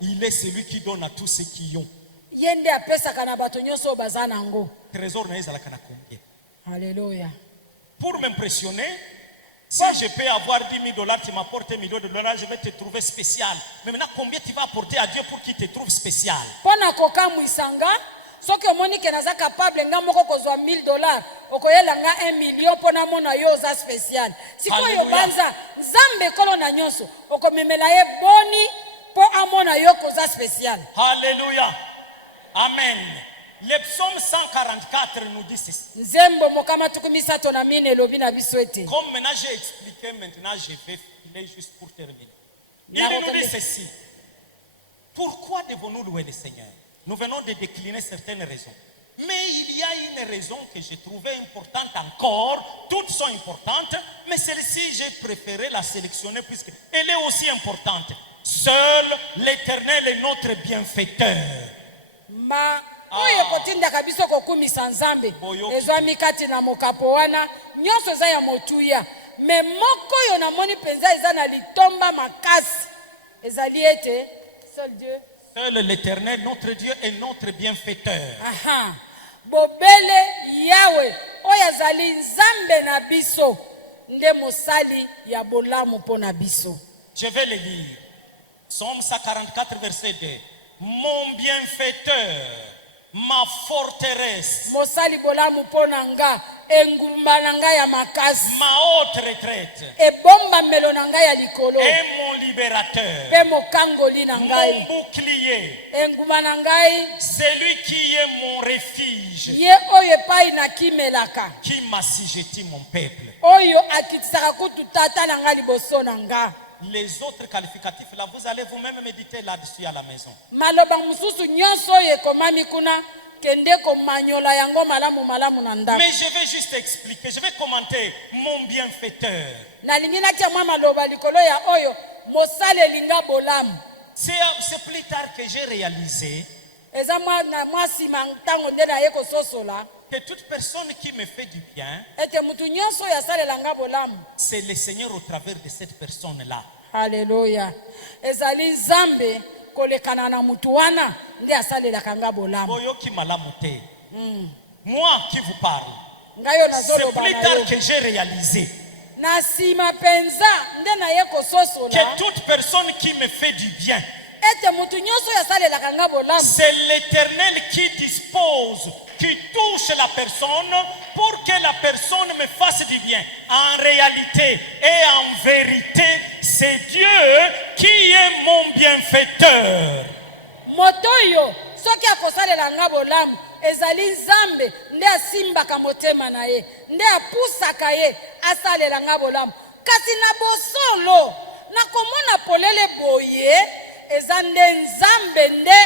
il est celui qui donne à tous ceux qui ont. ye nde apesaka na bato nyonso oyo baza nango. Trésor na ezalaka na combien? Haleluya. Pour m'impressionner, si je peux avoir $10 000, tu m'apportes $1 million, je vais te trouver spécial. Mais maintenant, combien tu vas apporter à Dieu pour qu'il te trouve spécial? Mpo na kokamwisanga soki omoni ke naza capable nga moko kozwa $1000 okoyela nga $1 million mpo na mona yo oza spécial. Sikoyo Haleluya. banza Nzambe kolo na nyonso okomemela ye boni mpo amona yo koza spécial. Alléluia. Amen. Le psaume 144 nous dit ceci. Nzembo mokama tukumisato na mine elobi na biso ete Comme maintenant j'ai expliqué, maintenant je vais filer juste pour terminer. Il Na nous dit reconnaît- ceci. Pourquoi devons-nous louer le Seigneur? Nous venons de décliner certaines raisons. Mais il y a une raison que j'ai trouvée importante encore. Toutes sont importantes, mais celle-ci, j'ai préféré la sélectionner puisqu'elle est aussi importante. Seul l'Éternel est notre bienfaiteur. ma oyo ekotindaka biso kokumisa Nzambe Boyoki. ezwami kati na mokapo wana nyonso eza ya motuya me moko oyo namoni mpenza eza na litomba makasi ezali ete seul Dieu. Seul l'Éternel, notre Dieu, est notre bienfaiteur. Aha. Bobele yawe oyo azali Nzambe na biso nde mosali ya bolamu mpo na biso. Je vais le lire. Psaume 144, verset 2. Mon bienfaiteur, ma forteresse, Mosali bolamu mpo na nga engumba na nga ya makasi ma haute retraite ebombamelo na ngai ya likolo et mon libérateur, mpe mokangoli na mon ngai bouclier, engumba na ngai celui qui est mon refuge, ye oyo epai nakimelaka qui m'assujettit mon peuple. oyo akitisaka kutu tata na ngai liboso na nga. Les autres qualificatifs, là, vous allez vous-même méditer là-dessus à la maison. Maloba mosusu nyonso oyo ekomami kuna kende komanyola yango malamu na ndako. Mais je vais juste expliquer, je vais commenter mon bienfaiteur. Nalingi natia mwa maloba likolo ya oyo mosaleli nga bolamu. C'est plus tard que j'ai réalisé Eza mwa nsima ntango nde naye kososola que toute personne qui me fait du bien, ete mutu nyonso oyo asalela nga bolamu. c'est le Seigneur au travers de cette personne-là. Haleluya. Ezali Nzambe kolekana na mutu wana nde asalelaka nga bolamu. Boyoki malamu te. Moi qui vous parle, Ngayo c'est nazoloba plus na tard yo. que j'ai réalisé Na nsima penza nde naye kososola que toute personne qui me fait du bien, ete mutu nyonso oyo asalelaka nga bolamu c'est l'Éternel qui dispose, qui touche la personne pour que la personne me fasse du bien. En réalité et en vérité, c'est Dieu qui est mon bienfaiteur. moto oyo soki akosalela nga bolamu ezali Nzambe nde asimbaka motema na ye nde apusaka ye asalela nga bolamu. Kasi na bosolo nakomona polele boye eza nde Nzambe nde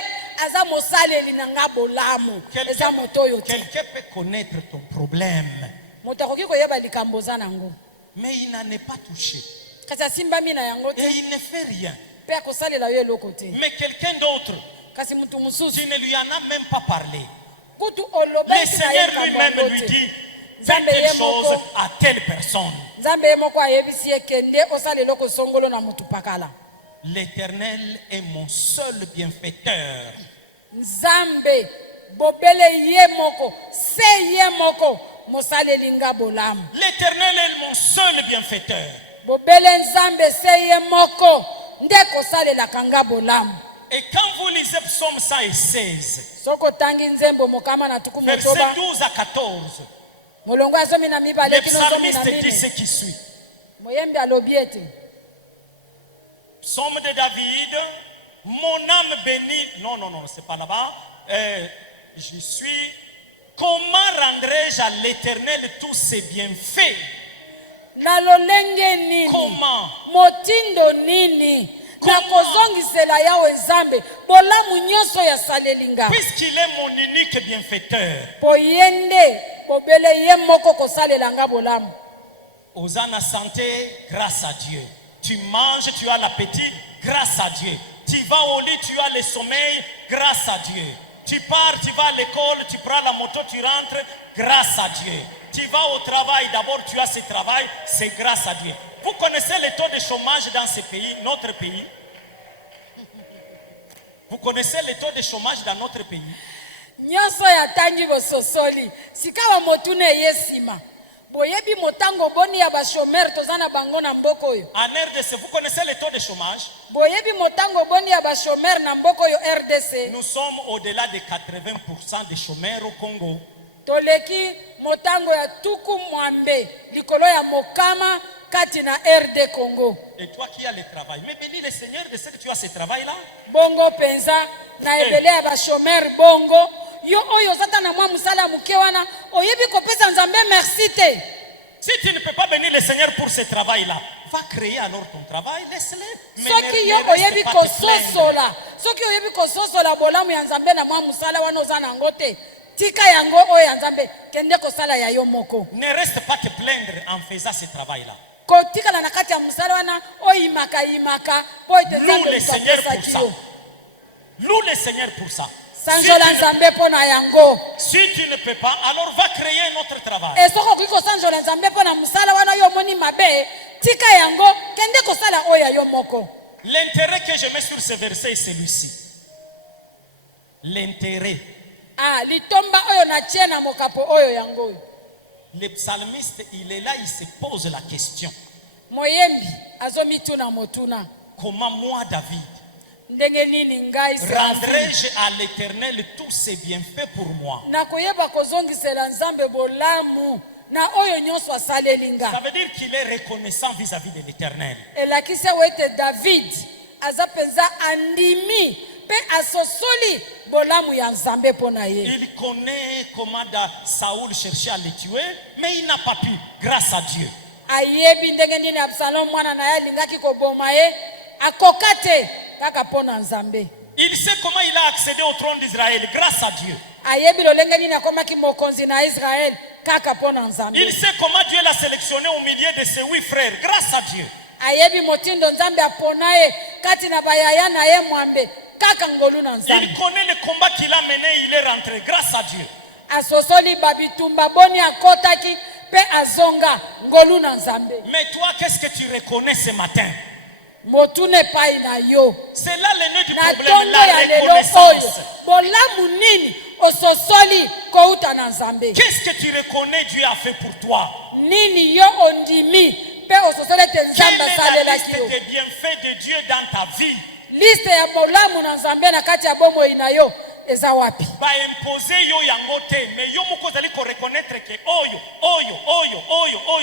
aza mosaleli na nga bolamu. Eza moto oyo te Quelqu'un peut connaître ton problème, moto akoki koyeba likambo oza nango mais il n'en est pas touché. kasi asimbami na yango Et te il ne fait rien. mpe akosalela yo eloko te. Mais quelqu'un d'autre, Kasi mutu mosusu tu ne lui en as même pas parlé. kutu Le olobaki na ye Seigneur likambo lui-même yango lui te. dit, Nzambe fais ye telle chose moko à telle personne. Nzambe ye moko ayebisi ye kende osala eloko songolo na mutu pakala. L'Éternel est mon seul bienfaiteur. Nzambe bobele ye moko se ye moko mosaleli nga bolamu. L'Éternel est mon seul bienfaiteur. Bobele Nzambe se ye moko nde kosalelaka nga bolamu. Et quand vous lisez Psaume 116, soko tangi nzembo mokama na tuku versets motoba 12 à 14, molongo ya zomi na le mibale kino zomi na psalmiste dit ce mine qui suit. moyembi alobi ete Psaume de David, mon âme bénit. Non, non, non, c'est pas là-bas. Je suis. Comment rendrai-je à l'Éternel tous ses bienfaits? na lolenge nini Comment? motindo nini na Comment? kozongisela yawe nzambe bolamu nyonso ya salelinga Puisqu'il est mon unique bienfaiteur. po ye nde bobele ye moko kosalela nga bolamu. Hosanna santé, grâce à Dieu. Tu manges, tu as l'appétit, grâce à Dieu. Tu vas au lit, tu as le sommeil, grâce à Dieu. Tu pars, tu vas à l'école, tu prends la moto, tu rentres, grâce à Dieu. Tu vas au travail, d'abord tu as ce travail, c'est grâce à Dieu. Vous connaissez le taux de chômage dans ce pays, notre pays? Vous connaissez le taux de chômage dans notre pays? nyonso ya tangi bososoli sika bamotuna ye nsima boyebi motango boni ya bashomer toza na bango na mboka oyo En RDC, vous connaissez le taux de chômage? boyebi motango boni ya bashomer na mboka oyo RDC Nous sommes au-delà de 80% des chômeurs au Congo. toleki motango ya tuku mwambe likolo ya mokama kati na RD Congo. Et toi qui as le travail, mais bénis le Seigneur de ce que tu as ce travail-là. Bongo penza na ebele ya bashomer bongo yo oyo zata na mwa musala muke wana oyebi kopesa nzambe merci te. Si tu ne peux pas bénir le Seigneur pour ce travail-là, va créer alors ton travail, laisse-le. Mais soki yo ne reste oyebi pas te plaindre. kososola soki oyebi kososola bolamu ya nzambe na mwa musala wana oza nango te tika yango oyo ya nzambe kende kosala ya yo moko. Ne reste pas te plaindre en faisant ce travail-là. kotikala na kati ya musala wana oyimaka yimaka po ete Loue nzambe le Seigneur pour kopesaki ça. yo. Loue le Seigneur pour ça. sanjola nzambe mpo na yango. Si tu ne peux pas, alors va créer un autre travail. E soko okoki kosanjola nzambe mpo na musala wana yo omoni mabe tika yango kende kosala oyo ya yo moko. L'intérêt que je mets sur ce verset est celui-ci. L'intérêt. Litomba oyo natie na mokapo oyo yango oyo. Le psalmiste, il est là, il se pose la question. Moyembi azomituna motuna Comment moi, David, ndenge nini ngai Serafini rendrai-je à l'Éternel tous ses bienfaits pour moi? nakoyeba kozongisela nzambe bolamu na oyo nyonso asaleli nga. Ça veut dire qu'il est reconnaissant vis-à-vis de l'Éternel. elakisi awo ete David aza penza andimi pe asosoli bolamu ya nzambe mpo na ye. Il connaît comment Saoul cherchait à le tuer, mais il n'a pas pu, grâce à Dieu. ayebi ndenge nini Absalom mwana na ye alingaki koboma ye akoka te kaka mpo na nzambe. Il sait comment il a accédé au trône d'Israël, grâce à Dieu. ayebi lolenge nini akomaki mokonzi na Israel kaka mpo na nzambe. Il sait comment Dieu l'a sélectionné au milieu de ses 8 frères, grâce à Dieu. ayebi motindo nzambe apona ye kati na bayaya na ye mwambe kaka ngolu na nzambe. Il connaît le combat qu'il a mené, il est rentré, grâce à Dieu. asosoli babitumba boni akotaki pe azonga ngolu na nzambe. Mais toi, qu'est-ce que tu reconnais ce matin? motune epai na yo C'est là le nœud du na problème, tongo la ya lelo oyo reconnaissance. bolamu nini ososoli kouta na nzambe. Qu'est-ce que tu reconnais Dieu a fait pour toi? nini yo ondimi pe ososoli ete Quelle nzambe est la asalelaki liste yo. des bienfaits de Dieu dans ta vie? liste ya bolamu na nzambe na kati ya bomoi na yo eza wapi. Ba imposer yo yango te, mais yo moko zali ko reconnaître que oyo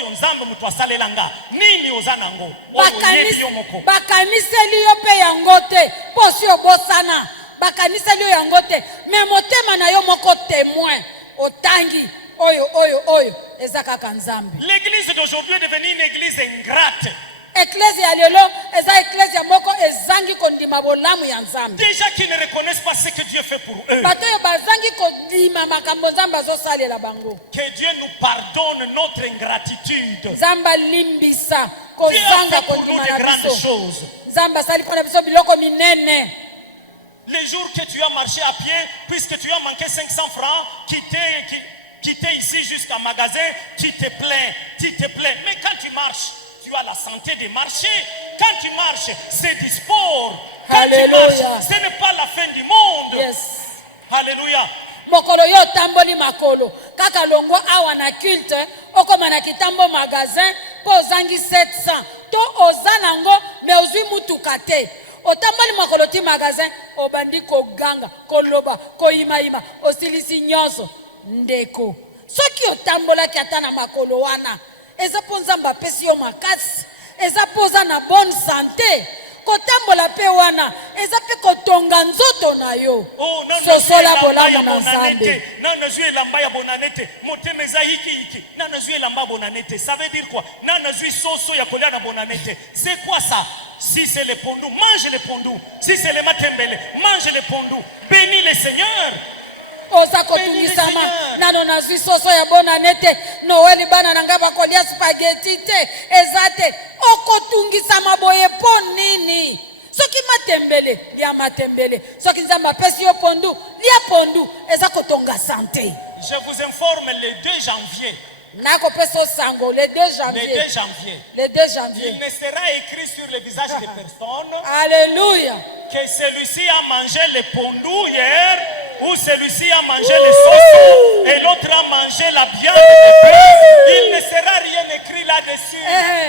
nzambe mutu asalela nga nini oza nango oyo yebi yo moko. bakaniseli yo pe yango te mpo si obosana bakaniseli yo yango te me motema na yo moko témoin otangi oyo eza kaka nzambe. L'église d'aujourd'hui est devenue une église ingrate. eklesi ya lelo eza eklesi ya moko ezangi kondima bolamu ya nzambe. Déjà qui ne reconnaissent pas ce que Dieu fait pour eux. bato oyo bazangi kondima makambo nzambe azosalela bango. Que Dieu nous pardonne notre ingratitude. nzambe alimbisa Dieu a kozanga fait pour nous kondima de na grandes biso. choses. nzambe asali mpo na biso biloko minene. Les jours que tu as marché à pied, puisque tu as manqué 500 francs, quitter ici jusqu'à magasin, tu te plains. Mais quand tu marches, tu as la santé de marcher. Quand tu marches, c'est du sport. Quand Alléluia. tu marches, ce n'est pas la fin du monde. Yes. Alléluia. mokolo yo otamboli makolo kaka longwa awa na culte okoma na kitambo magasin mpo ozangi 700 to oza nango me ozwi mutuka te otambali makolo ti magasin obandi koganga koloba koyimayima osilisi nyonso ndeko soki otambolaki ata na makolo wana eza mpo nzambe apesi yo makasi eza mpo oza na bonne santé kotambola pe wana eza pe kotonga nzoto na yo sosola bolamu na nzambe nana zwi elamba ya bonane te motema eza hiki nana zwi elamba ya bonane te ça veut dire quoi nana zwi soso ya kolia na bonane te c'est quoi ça si c'est le pondu mange le pondu si c'est le matembele mange le pondu bénis le Seigneur oza kotungisama nano nazwi soso ya bonane te noeli bana na ngai bakolia spageti te eza te okotungisama boye mpo nini soki matembele lia matembele soki nzambe apesi yo pondu lia pondu eza kotonga sante. Je vous informe le 2 janvier. nakopesa osango le 2 janvier. Le 2 janvier. Le 2 janvier. Il ne sera écrit sur le visage de personne Alléluia. que celui-ci a mangé le pondu hier ou celui-ci a mangé le soso et l'autre a mangé la viande de bœuf. Il ne sera rien écrit là-dessus.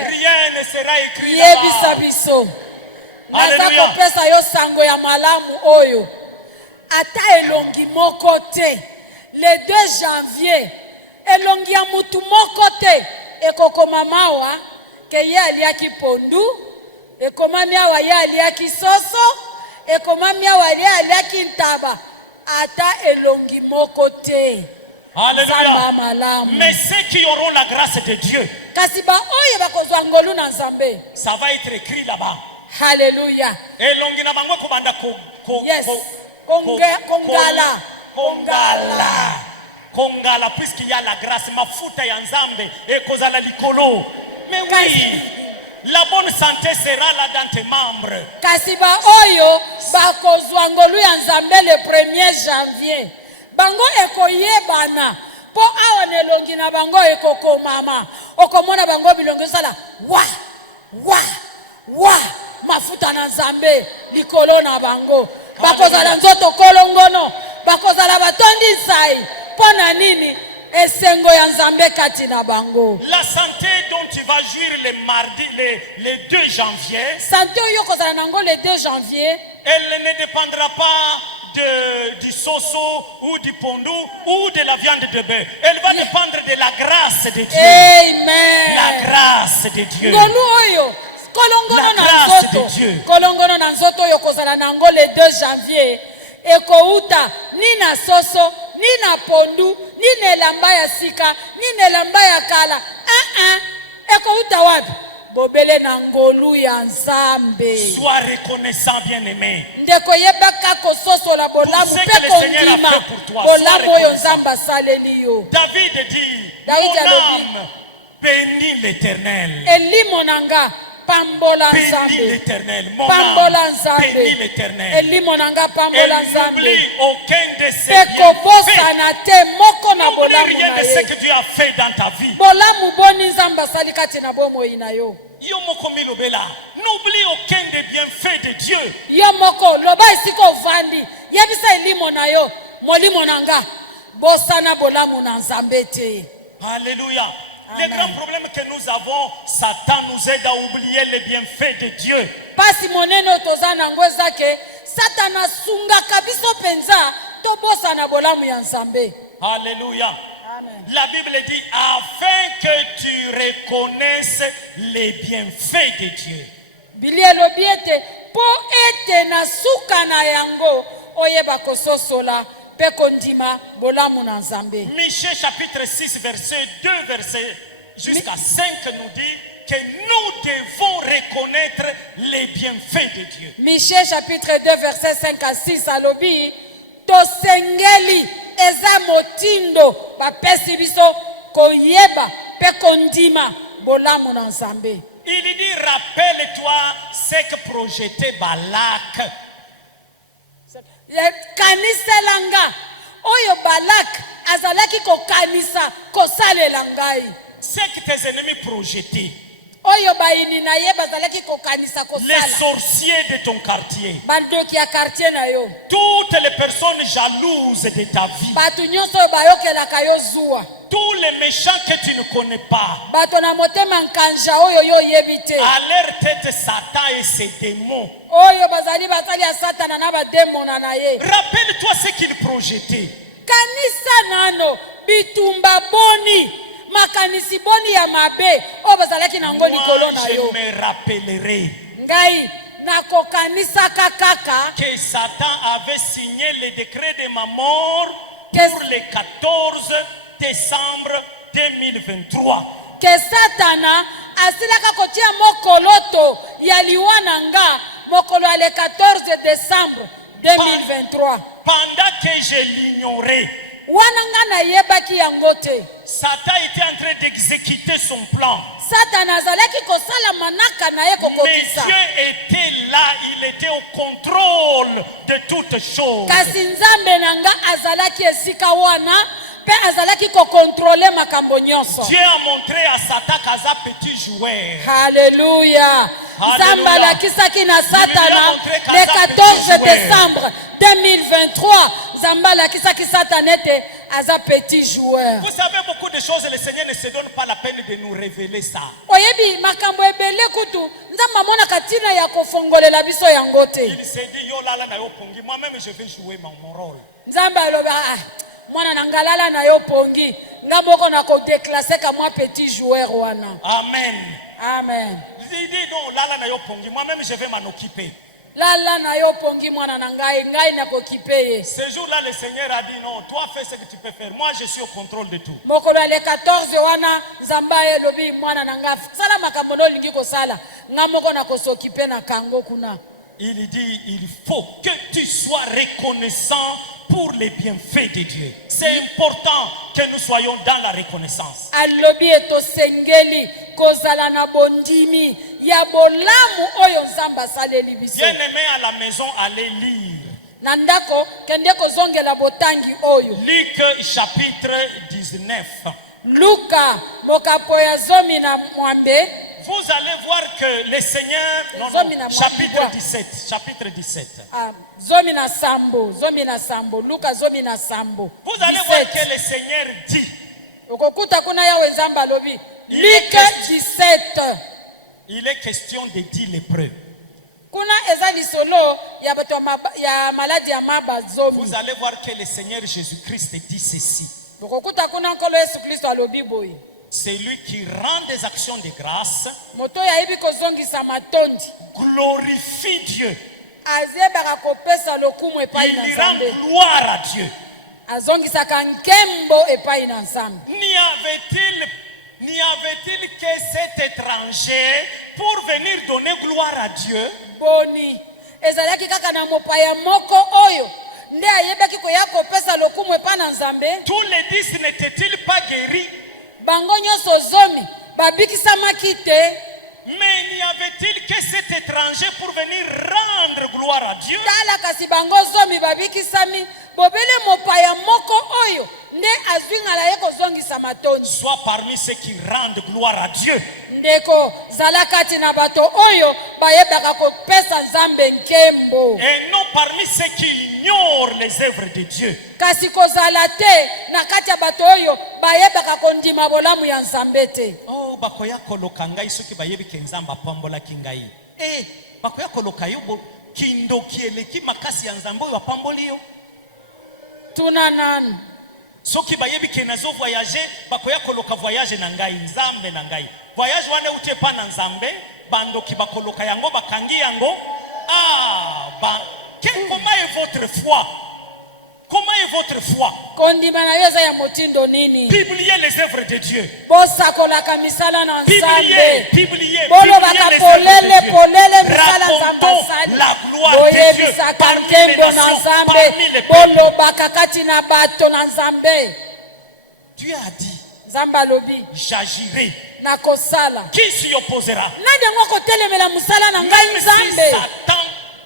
Rien ne sera écrit yebisa là-bas. biso naza Alléluia. kopesa yo sango ya malamu oyo ata elongi moko te le 2 janvier elongi ya mutu moko te ekokoma mawa ke ye aliaki pondu ekomami awa ye aliaki soso ekomami awa ye aliaki ntaba ata elongi moko te. Alléluia. malamu Mais ceux qui auront la grâce de Dieu, kasi baoyo bakozwa ngolu na nzambe. ça va être écrit là-bas. Haleluya. Et longi na bango kobanda Yes. Kongala, puisqu'il y a la grâce, mafuta ya nzambe et kozala likolo. Mais oui, la bonne santé sera là dans tes membres. Kasi baoyo bakozwa ngolu ya nzambe le 1er janvier. Bango ekoyebana po awa nelongi na bango ekokomama. Okomona bango bilongi sala wa mafuta na nzambe likolo na bango. Bakozala nzoto kolongono, bakozala batondi nsai. Pona nini esengo ya nzambe kati na bango. La santé dont tu vas jouir le mardi, le 2 janvier, santé oyo kozala nango le 2 janvier, elle ne dépendra pas du soso ou du pondu ou de la viande de bœuf. Elle va dépendre de la grâce de Dieu. Amen. La grâce de Dieu. Ngolu oyo kolongono na nzoto, kolongono na nzoto oyo kozala nango le 2 janvier ekouta ni na soso ni na pondu ni na elamba ya sika ni na elamba ya kala ekouta wapi bobele na ngolu ya nzambe. Sois reconnaissant, bien-aimé. Ndeko yebaka kososola bolamu pe kondima bolamu oyo nzambe asaleli yo. David dit, David mon alobi, âme bénit l'Éternel. elimo nanga pambola Bénis nzambe. l'Éternel. Mon Pambola âme bénis nzambe. l'Éternel. Elimo nanga pambola Elle nzambe. n'oublie aucun de ses Pe bienfaits. kobosana te moko na N'oublie bolamu rien na de ce ye. que Dieu a fait dans ta vie. Bolamu boni nzambe asali kati na bomoi na yo. Yo moko milobela. N'oublie aucun des bienfaits de Dieu. Yo moko loba esika ovandi yebisa elimo na yo molimo nanga bosana bolamu na nzambe te. Alléluia. Amen. Le grand problème que nous avons, Satan nous aide à oublier les bienfaits de Dieu. Pasi moneno toza nango ezake satana sungaka biso penza tobosana bolamu ya nzambe. Alléluia. Amen. La Bible dit, afin que tu reconnaisses les bienfaits de Dieu. Bili elobi ete po ete na suka na yango oyeba kososola pe kondima bolamu na nzambe. Michée chapitre 6, verset 2, verset jusqu'à 5 nous dit que nous devons reconnaître les bienfaits de Dieu. Michée chapitre 2 verset 5 à 6 alobi tosengeli eza motindo bapesi biso koyeba pe kondima bolamu na nzambe. Il dit, rappelle-toi ce que projetait Balak. Kaniselanga oyo Balak azalaki kokanisa kosalela ngai. Ce que tes ennemis projetaient. Oyo baini na ye bazalaki kokanisa Les kosala. sorciers de ton quartier. Bantoki ya quartier na yo. Toutes les personnes jalouses de ta vie. Batu nyonso oyo bayokelaka yo zuwa. tous les méchants que tu ne connais pas. bato na motema nkanja oyo yo oyebi te À leur tête, Satan et ses démons. oyo bazali basali ya satana na bademona na ye Rappelle-toi ce qu'il projetait. kanisa nano bitumba boni makanisi boni ya mabe oyo bazalaki nango likolo Moi, na je yo me rappellerai ngai nakokanisaka kaka que Satan avait signé le décret de ma mort Qu'est-ce- pour le 14 décembre 2023. ke satana asilaka kotia mokoloto ya liwa na nga mokolo ya le 14 décembre 2023 Pendant que je l'ignorais, wana nga nayebaki yango te Satan était en train d'exécuter son plan. satana azalaki kosala manaka na ye Mais kokokisa Dieu était là, il était au contrôle de toutes choses. kasi nzambe na nga azalaki esika wana mpe azalaki kokontrole makambo nyonso Dieu a montré à Satan qu'Aza petit joueur. haleluya nzambe Hallelujah. alakisaki na satana montré qu'Aza le petit 14 joueur. décembre 2023 nzambe alakisaki satana ete aza petit joueur Vous savez, beaucoup de choses, le Seigneur ne se donne pas la peine de nous révéler ça. oyebi makambo ebele kutu nzambe amonaka ntina ya kofongolela biso yango te Il s'est dit, yo lala na yo pongi, moi-même je vais jouer mon rôle. nzambe alobi mwana na nga lala na yo pongi nga moko na kodeklase ka mwa petit joueur wana Amen. amen Il dit, non, lala na yo pongi, moi-même je vais m'en occuper. lala na yo pongi mwana na ngai nakokipe ye Ce jour-là, le Seigneur a dit, non, toi fais ce que tu peux faire. Moi, je suis au contrôle de tout. mokolo ya le 14 wana nzambe elobi mwana na nga sala makambo na olingi kosala nga moko na kosokipe na kango kuna Il dit, il faut que tu sois reconnaissant pour les bienfaits de Dieu. C'est important que nous soyons dans la reconnaissance. alobi etosengeli kozala na bondimi ya bolamu oyo nzambe asaleli biso Bien-aimé à la maison, allez lire. na ndako kende kozongela botangi oyo Luc chapitre 19. luka mokapo ya zomi na mwambe Vous allez voir que le Seigneur... Non, Zomi non, na chapitre mwambwa. 17. Chapitre 17. zomi na sambo luka zomi na sambo Vous allez 17. voir que le Seigneur dit, okokuta kuna yawe nzambe alobi Il est luke 17 il est question de 10 lépreux. kuna eza lisolo ya bato ya maladi ya maba zomi Vous allez voir que le Seigneur Jésus-Christ dit ceci. okokuta kuna nkolo yesu kristo alobi boye C'est lui qui rend des actions de grâce, moto oyo ayebi kozongisa matondi glorifie Dieu. azebaka kopesa lokumu epai na Il rend nzambe gloire à Dieu. azongisaka nkembo epai na nzambe N'y avait-il que cet étranger pour venir donner gloire à Dieu? boni ezalaki kaka na mopaya moko oyo nde ayebaki koya kopesa lokumu epai na nzambe Tous les 10 n'étaient-ils pas guéris? bango nyonso zomi babikisamaki te Mais n'y avait-il que cet étranger pour venir rendre gloire à Dieu? tala kasi bango zomi babikisami bobele mopaya moko oyo nde azwi ngala ye kozongisa matondi Soit parmi ceux qui rendent gloire à Dieu. ndeko zala kati na bato oyo bayebaka kopesa nzambe nkembo Et non parmi ceux qui ignorent les œuvres de Dieu. kasi kozala te na kati ya bato oyo bayebaka kondima bolamu ya nzambe te Oh, bakoya koloka ngai soki bayebi ke nzambe apambolaki ngai. Bakoya koloka yo kindoki eleki makasi ya nzambe oyo apamboli yo. tuna nanu Soki bayebi ke nazo voyager, bakoya koloka voyage na ngai, nzambe na ngai. Voyage wane utie pa na nzambe, bandoki bakoloka yango bakangi yango. Comment est votre foi? Comment est votre foi? kondima na yo eza ya motindo nini Publiez les œuvres de Dieu. bosakolaka misala na nzambe Publiez bolobaka les œuvres polele de Dieu. polele misala nzambe Racontons asali la gloire de Dieu boyebisaka parmi les nkembo na nations, nzambe parmi les peuples. bolobaka kati na bato na nzambe Dieu a dit, nzambe alobi j'agirai. nakosala Qui s'y opposera? nani yango akotelemela mosala na ngai Même si nzambe Satan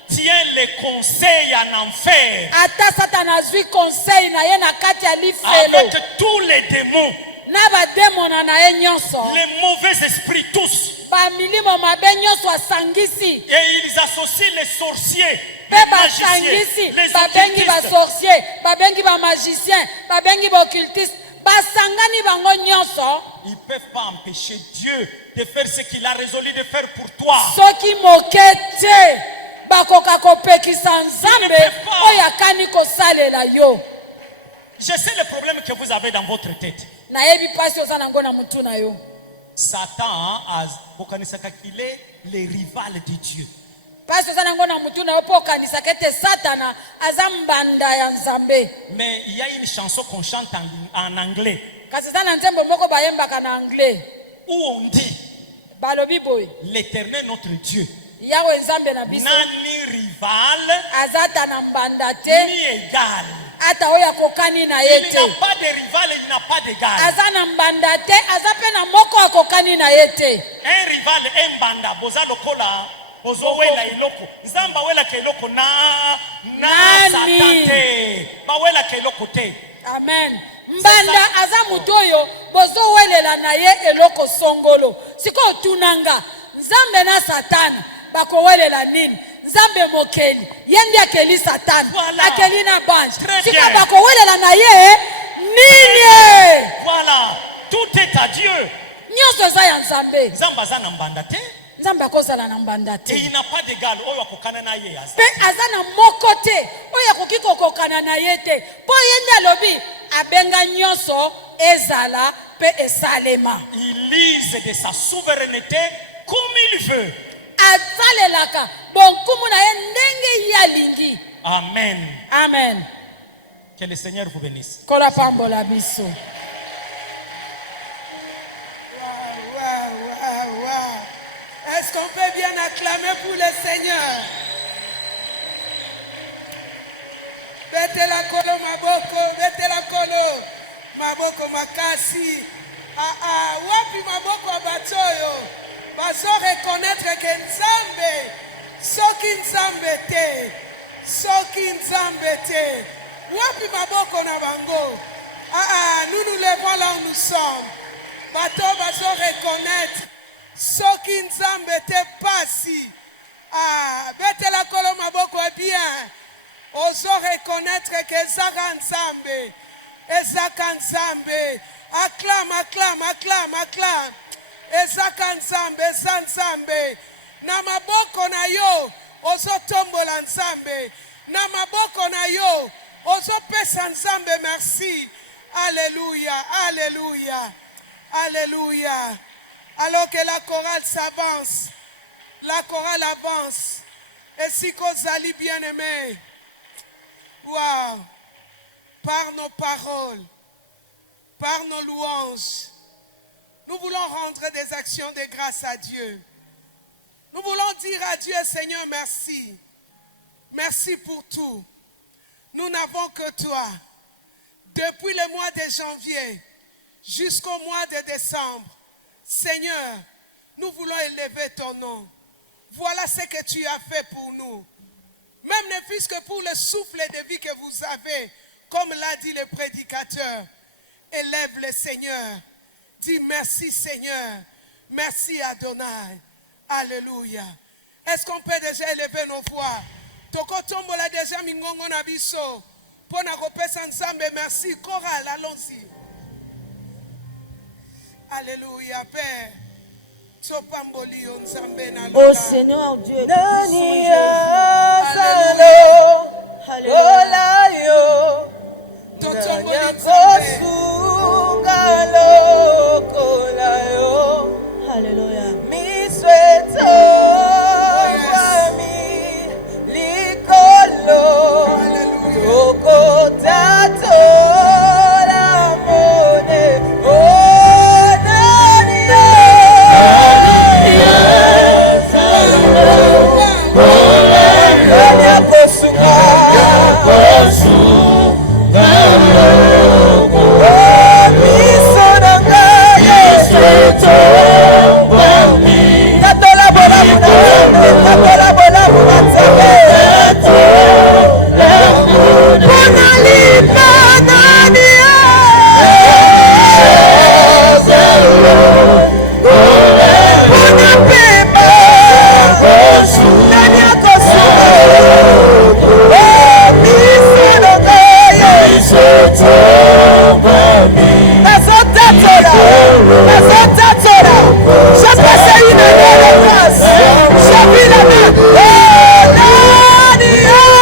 tient les conseils en enfer ata satana azwi conseil na ye na kati ya lifelo avec tous les démons, na bademona na ye nyonso les mauvais esprits tous, bamilimo mabe nyonso asangisi et ils associent les sorciers, mpe les magiciens, basangisi les babengi occultistes. basorcier babengi bamagicien babengi baoccultiste basangani bango nyonso ils ne peuvent pas empêcher Dieu de faire ce qu'il a résolu de faire pour toi. soki moke te bakoka kopekisa nzambe oyo akani kosalela yo. Je sais le problème que vous avez dans votre tête. nayebi pasi oza nango na mutu na yo. Satan a okanisaka qu'il est le rival de Dieu. pasi oza nango na mutu na yo mpo okanisaka ete satana aza mbanda ya nzambe. Mais il y a une chanson qu'on chante en anglais kasi eza na nzembo moko bayembaka na anglais où on dit balobi boye l'Éternel notre Dieu yawe nzambe na biso n'a ni rival aza ata na mbanda te ni égal. ata oyo akokani na ye Il te. n'a pas de rival, il n'a pas d'égal. aza na mbanda te aza mpe na moko akokani na ye te. Un rival, un banda, boza lokola, bozo wela iloko. Nzamba wela ke iloko na Nani? Satan te. Ba wela ke iloko te. Amen. Mbanda aza mutu oyo bozowelela na ye eloko songolo. Sikoyo tunanga nzambe na satana bakowelela nini? Nzambe mokeli ye ndi akeli satana Voilà. akeli na banje. Très Sikoyo bien. bakowelela na ye nini? Voilà, tout est à Dieu. Nyonso eza ya nzambe. Nzamba za na mbanda te. Nzambe akozala na mbanda Et te. il n'a pas d'égal. Oyo akokana na ye aza. Pe aza na moko te oyo akoki kokokana na ye te mpo ye nde alobi abenga nyonso ezala mpe esalema. Il lise de sa souveraineté comme il veut. asalelaka bonkumu na ye ndenge ye alingi. Amen. Amen. Que le Seigneur vous bénisse. kola pambola biso. Wow. Est-ce qu'on peut bien acclamer pour le Seigneur? Betela kolo maboko makasi. Wapi maboko abatoyo. Bazo reconnaître que Nzambe, soki Nzambe te. Wapi maboko na bango. Nous nous levons là où nous sommes. Bato bazo reconnaître soki Nzambe te pasi. Betela kolo maboko bien. Ozo reconnaître que ezaka Nzambe. Acclame. Ezaka Nzambe. Na maboko na yo ozo tombola Nzambe. Na maboko na yo ozo pesa Nzambe merci. Alléluia. Alors que la chorale s'avance, la chorale avance. Et si Kozali bien-aimé, wow, par nos paroles, par nos louanges, nous voulons rendre des actions de grâce à Dieu. Nous voulons dire à Dieu, Seigneur, merci. Merci pour tout. Nous n'avons que toi. Depuis le mois de janvier jusqu'au mois de décembre, Seigneur, nous voulons élever ton nom. Voilà ce que tu as fait pour nous. Même ne fût-ce que pour le souffle de vie que vous avez, comme l'a dit le prédicateur, élève le Seigneur. Dis merci Seigneur. Merci Adonai. Alléluia. Est-ce qu'on peut déjà élever nos voix? Tokotombola déjà mingongo na biso. Pona kopesa Nzambe merci. Chorale, allons-y. Alléluia, Père. Topamboli on Nzambe na Ô lola. Seigneur Dieu, Alléluia. Alléluia. Totomboli Nzambe.